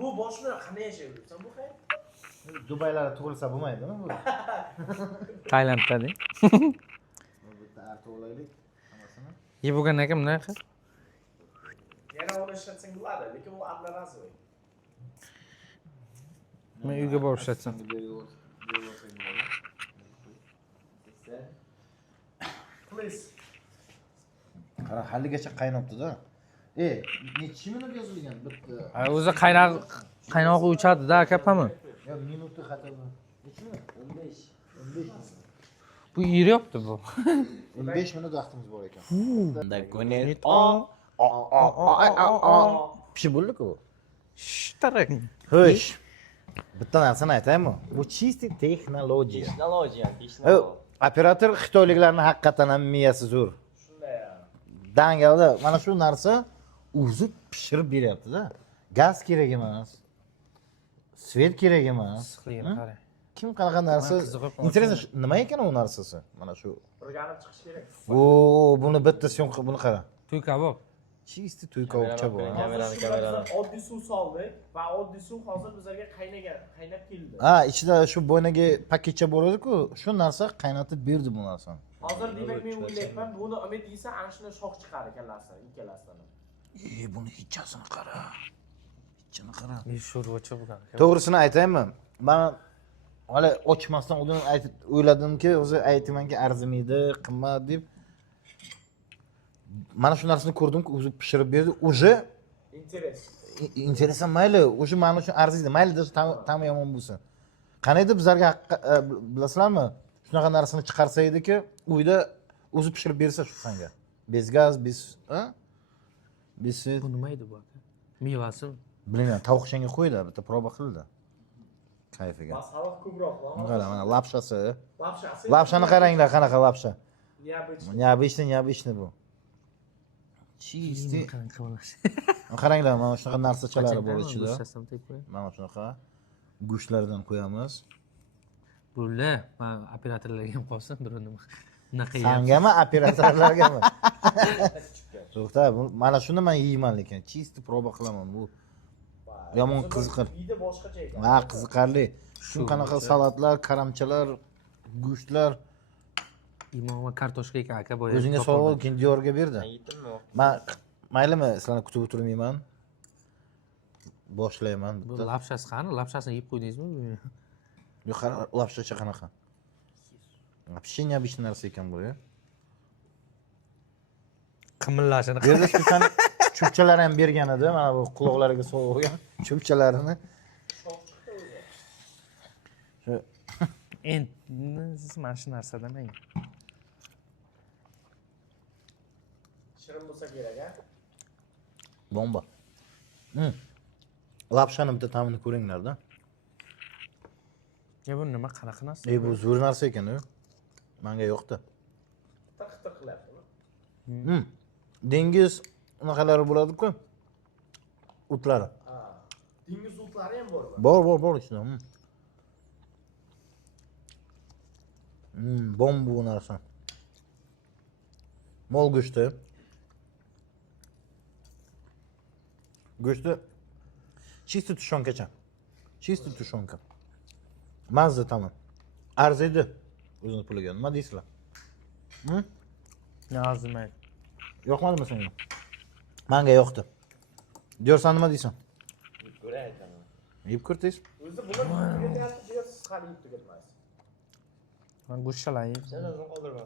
Bu boshni qanday yashayapsan bu hay? Dubaylarda tug'ilsa bo'lmaydimi bu? Tailanddada. Bu bitta arta olaylik hammasini. Yeb bo'lgan aka bunaqa. Yana uni ishlatsang bo'ladi, lekin u одноразовый. Men uyga borib ishlatsam. Please. Qara, haligacha qaynabdi-da. Necha minut yozilgan bitta? O'zi qaynog'i uchadi-da aka pami. Yo, minuti xato. Necha minut? 15. 15 minut. Bu yiryapti bu. 15 minut vaqtimiz bor ekan. Pishib bo'ldi-ku. Shtarak. Xo'sh. Bitta narsani aytaymi? Bu чистый texnologiya. Texnologiya, texnologiya. Operator xitoyliklarning haqiqatan ham miyasi zo'r. Shunday ya. Dangalda mana shu narsa o'zi pishirib beryapti-da. Gaz kerak emas. Svet kerak emas. Issiqligini qarang. Kim qanaqa narsa? Интересно, nima ekan u narsasi? Mana shu. O'rganib chiqish kerak. Buni bitta syomka, buni qara. To'y kabob. Чистый tuyqovcha bu. Kamerani. Oddiy suv soldik va oddiy suv hozir bizlarga qaynab keldi. Ha, ichida shu bo'ynaga paketcha bo'ladi-ku, shu narsa qaynatib berdi bu narsani. Hozir demak men o'ylayapman, buni umid yesa ana shunday shox chiqar ekanlarsan, ikkalasidan. Buni hechasini qara. Hechini qara. Sho'rvacha bo'lgan. To'g'risini aytaymi? Men hali ochmasdan oldin o'yladimki, o'zi aytmanki arzimaydi, qimmat deb. Mana shu narsani ko'rdim-ku, o'zi pishirib berdi. Уже интересно mayli, уже mana uchun arziydi. Mayli даже ta'mi yomon bo'lsin. Qanaydi bizlarga bilasizlarmi? Shunaqa narsani chiqarsa edi-ki, uyda o'zi pishirib bersa shu sanga. Bez gaz, bez Bu nima edi bu aka? Mevasi. bilmayman, tovuq shanga qo'ydi, bitta proba qildi. Kayfiga. Masalliq ko'proq. Qara, mana lapshasi. Lapshasi. Lapshani qaranglar, qanaqa lapsha. Необычный. Необычный bu. Чистый. Qarang qavlash. Qaranglar, mana shunaqa narsachalari bor ichida. Go'shtdan tep qo'ying. Mana shunaqa go'shtlardan qo'yamiz. Bular, men operatorlarga ham qolsin, bir nima. Bunaqa yeyapsiz. Sangami, operatorlargami? To'xta, mana shuni men yeyman lekin, чистый proba qilaman bu. Yomon qiziqar. Uyda boshqacha ekan. Ha, qiziqarli. Shu qanaqa salatlar, karamchalar, go'shtlar. Imom va kartoshka ekan aka boya. O'zingga sovg'a keyin Diyorga berdi. Yetdimmi? Men maylimi, sizlarni kutib o'tirmayman. Boshlayman Bu bitta. lapshasi qani? Lapshasini yeb qo'ydingizmi? Yo'q, qara, lapshacha qanaqa? Вообще необычный narsa ekan bu, ya. Qimillashini Bu yerda Cho'pchalar ham bergan edi, mana bu quloqlariga so'ygan cho'pchalarini. Shu Endi siz mana shu narsa demang. Shirin bo'lsa kerak, ha? bomba. Lapshani bitta ta'mini ko'ringlar-da. Bu nima qanaqa narsa? Bu zo'r narsa ekan-ku. Menga yoqdi. Tiq qilyapti. Dengiz unaqalari bo'ladi-ku. O'tlari. Ha. Dengiz o'tlari ham bormi? Bor ichida. Bomba bu narsa. Mol go'shti. Go'shti чисто tushonkacha. Чисто tushonka. Mazza tamom. Arziydi. O'zini puliga. Nima deysizlar? Arzimaydi. Yoqmadimi senga? Menga yoqdi. Diyorsan nima deysan? Ko'ray aytaman. Yeb ko'rtaysiz? O'zi buni tugatyapti, deyapsiz, hali yeb tugatmaysiz. Men go'shtchalar yeyman. Sen o'zing qoldirma.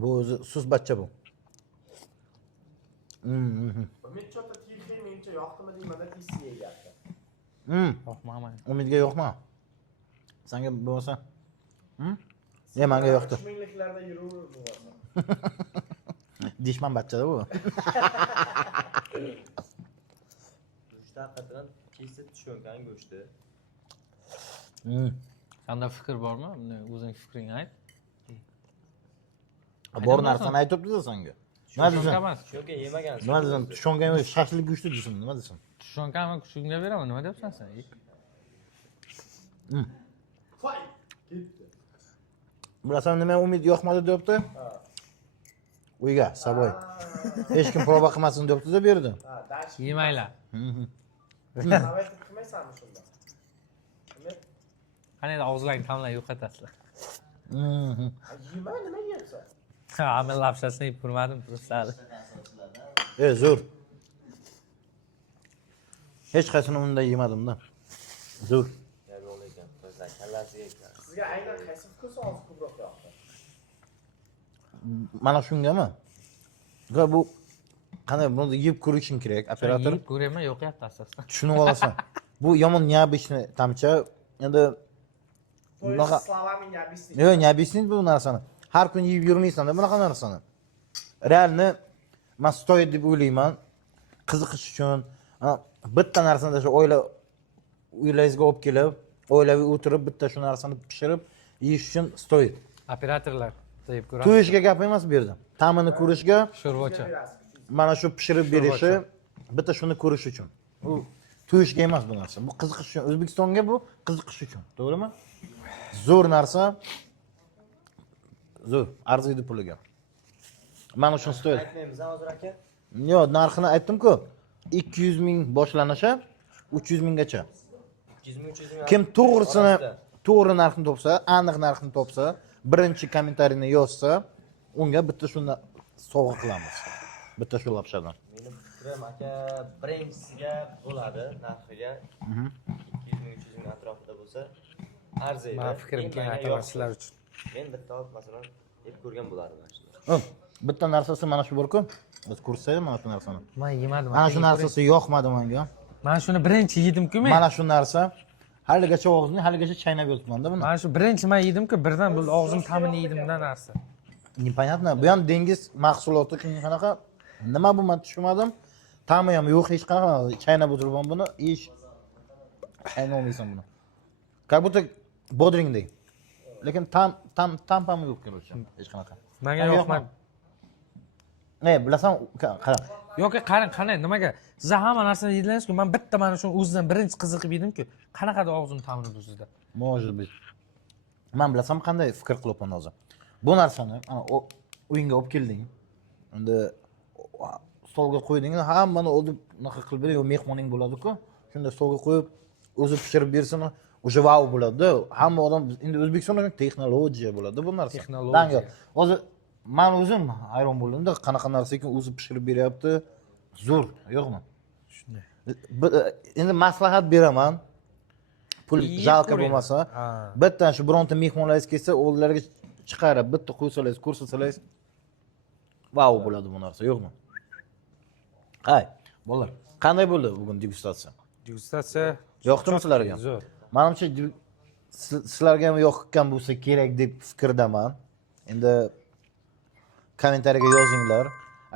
Bu o'zi sus bachcha bu. Men cho'ta tiyxi mencha yoqdimi deymanda tiysi yeyapti. Yoqmayman. Umidga yoqma. Senga bo'lsa? Menga yoqdi. Mingliklarda yuraver bo'lsa. Dishman bachchada bu. Go'shtda haqiqatan kesib tushungan go'shti. Senda fikr bormi? O'zing fikringni ayt. Bor narsani aytibdi-da senga. Nima deysan? Tushungan yemagansiz. Nima deysan? Tushongan emas, shashlik go'shti deysan. Nima deysan? Tushunganmi, kuchingga beraman. Nima deyapsan sen? Fay! Ketdi. Bilasan nima umid yoqmadi deyapti? Uyga, saboy. Hech kim proba qilmasin deyapti-da bu yerda. Ha, dash. Yemanglar. Savat qilmaysanmi shunda? Qani og'izlaring tamlab yo'qotasizlar. Yema, nima yeyapsan? Ha, men lapshasini yeb ko'rmadim, turibsizlar. Zo'r. Hech qaysini undan yemadim-da. Zo'r. Yo'q ekan, qizlar kallasiga ekan. Sizga aynan qaysi ko'soz ko'proq yoqdi? Mana shungami? Bu qanday buni yeb ko'rishing kerak, operator. Yeb ko'rayman, yo'qyapti asosda. Tushunib olasan. Bu yomon neobычный tamcha. Endi bunaqa Slovami neobычный. yo'q, neobычный bu narsani. Har kun yeb yurmaysan-da bunaqa narsani. Realni men stoyid deb o'ylayman. Qiziqish uchun bitta narsani shu o'ylangizga olib kelib, o'ylaviy o'tirib bitta shu narsani pishirib yeyish uchun stoyid. Operatorlar yeb ko'radi. To'yishga gap emas bu yerda. Ta'mini ko'rishga, Sho'rvacha. mana shu pishirib berishi, bitta shuni ko'rish uchun. U to'yishga emas bu narsa. Bu qiziqish uchun. O'zbekistonga bu qiziqish uchun. To'g'rimi? Zo'r narsa. Zo'r, arziydi puliga. Mana shuni stoyid. Aytmaymiz hozir aka. Yo'q, narxini aytdim-ku. 200 ming boshlanishi 300 minggacha. 200 ming 300 ming. Kim to'g'ri narxni topsa, aniq narxni topsa, birinchi kommentariyni yozsa, unga bitta shuni sovg'a qilamiz. Bitta shu lapshadan. Meni fikrim aka, birinchisiga bo'ladi narxiga 200 ming 300 ming atrofida bo'lsa arziydi. Men fikrim keng aytaman sizlar uchun. Men bitta olib masalan yeb ko'rgan bo'lardim mana shu. Bitta narsasi mana shu bor-ku. Biz ko'rsaydi mana shu narsani. Men yemadim. Mana shu narsasi yoqmadi menga. Mana shuni birinchi yedim-ku men. Mana shu narsa haligacha og'zimni haligacha chaynab yotibman-da buni. Mana shu birinchi men yedim-ku, birdan bu og'zim ta'mini yedim-da narsa. Непонятно. Bu ham dengiz mahsuloti qanaqa? Nima bu men tushunmadim. Ta'mi ham yo'q, hech qanaqa chaynab o'tiribman buni. Ish aytolmaysan buni. Как будто bodringdek. Lekin tam yo'q короче, hech qanaqa. Menga yoqmadi. Bilasan, qara. Yo'q, qarang, qanday, nimaga? Siz hamma narsani yedingiz-ku, men bitta mana shu o'zidan birinchi qiziqib yedim-ku. Qanaqadir og'zim ta'mini bu sizda. Может быть. Men bilasam qanday fikr qilyapman hozir. Bu narsani uyingga olib kelding. Endi stolga qo'yding, hammani olib unaqa qilib bering, mehmoning bo'ladi-ku. Shunda stolga qo'yib, o'zi pishirib bersin, o'sha vau bo'ladi. Hamma odam endi O'zbekistonda texnologiya bo'ladi bu narsa. Texnologiya. Hozir men o'zim hayron bo'ldim-da, qanaqa narsa ekan, o'zi pishirib beryapti. Zo'r, yo'qmi? Shunday. Endi maslahat beraman. Pul jalqa bo'lmasa, bitta shu bironta mehmonlaringiz kelsa, o'zlariga chiqarib, bitta qo'ysangiz, ko'rsatsangiz vau bo'ladi bu narsa, yo'qmi? Hay, bolalar. Qanday bo'ldi bugun degustatsiya? Degustatsiya Yoqdimi sizlarga? zo'r. Menimcha sizlarga ham yoqqan bo'lsa kerak deb fikrdaman. Endi kommentariyaga yozinglar.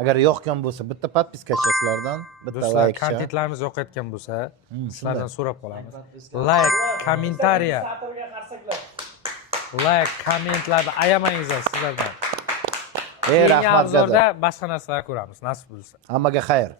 Agar yoqqan bo'lsa bitta podpiskachi sizlardan, bitta Do'stlar, like. kontentlarimiz yoqayotgan bo'lsa, sizlardan shunday. so'rab qolamiz. Like, kommentariya, Satrga qarsaklar. like, kommentlarni ayamangizlar sizlardan. Ey Keyingi rahmat obzorda gaza. boshqa narsalar ko'ramiz, nasib bo'lsa. Hammaga xayr.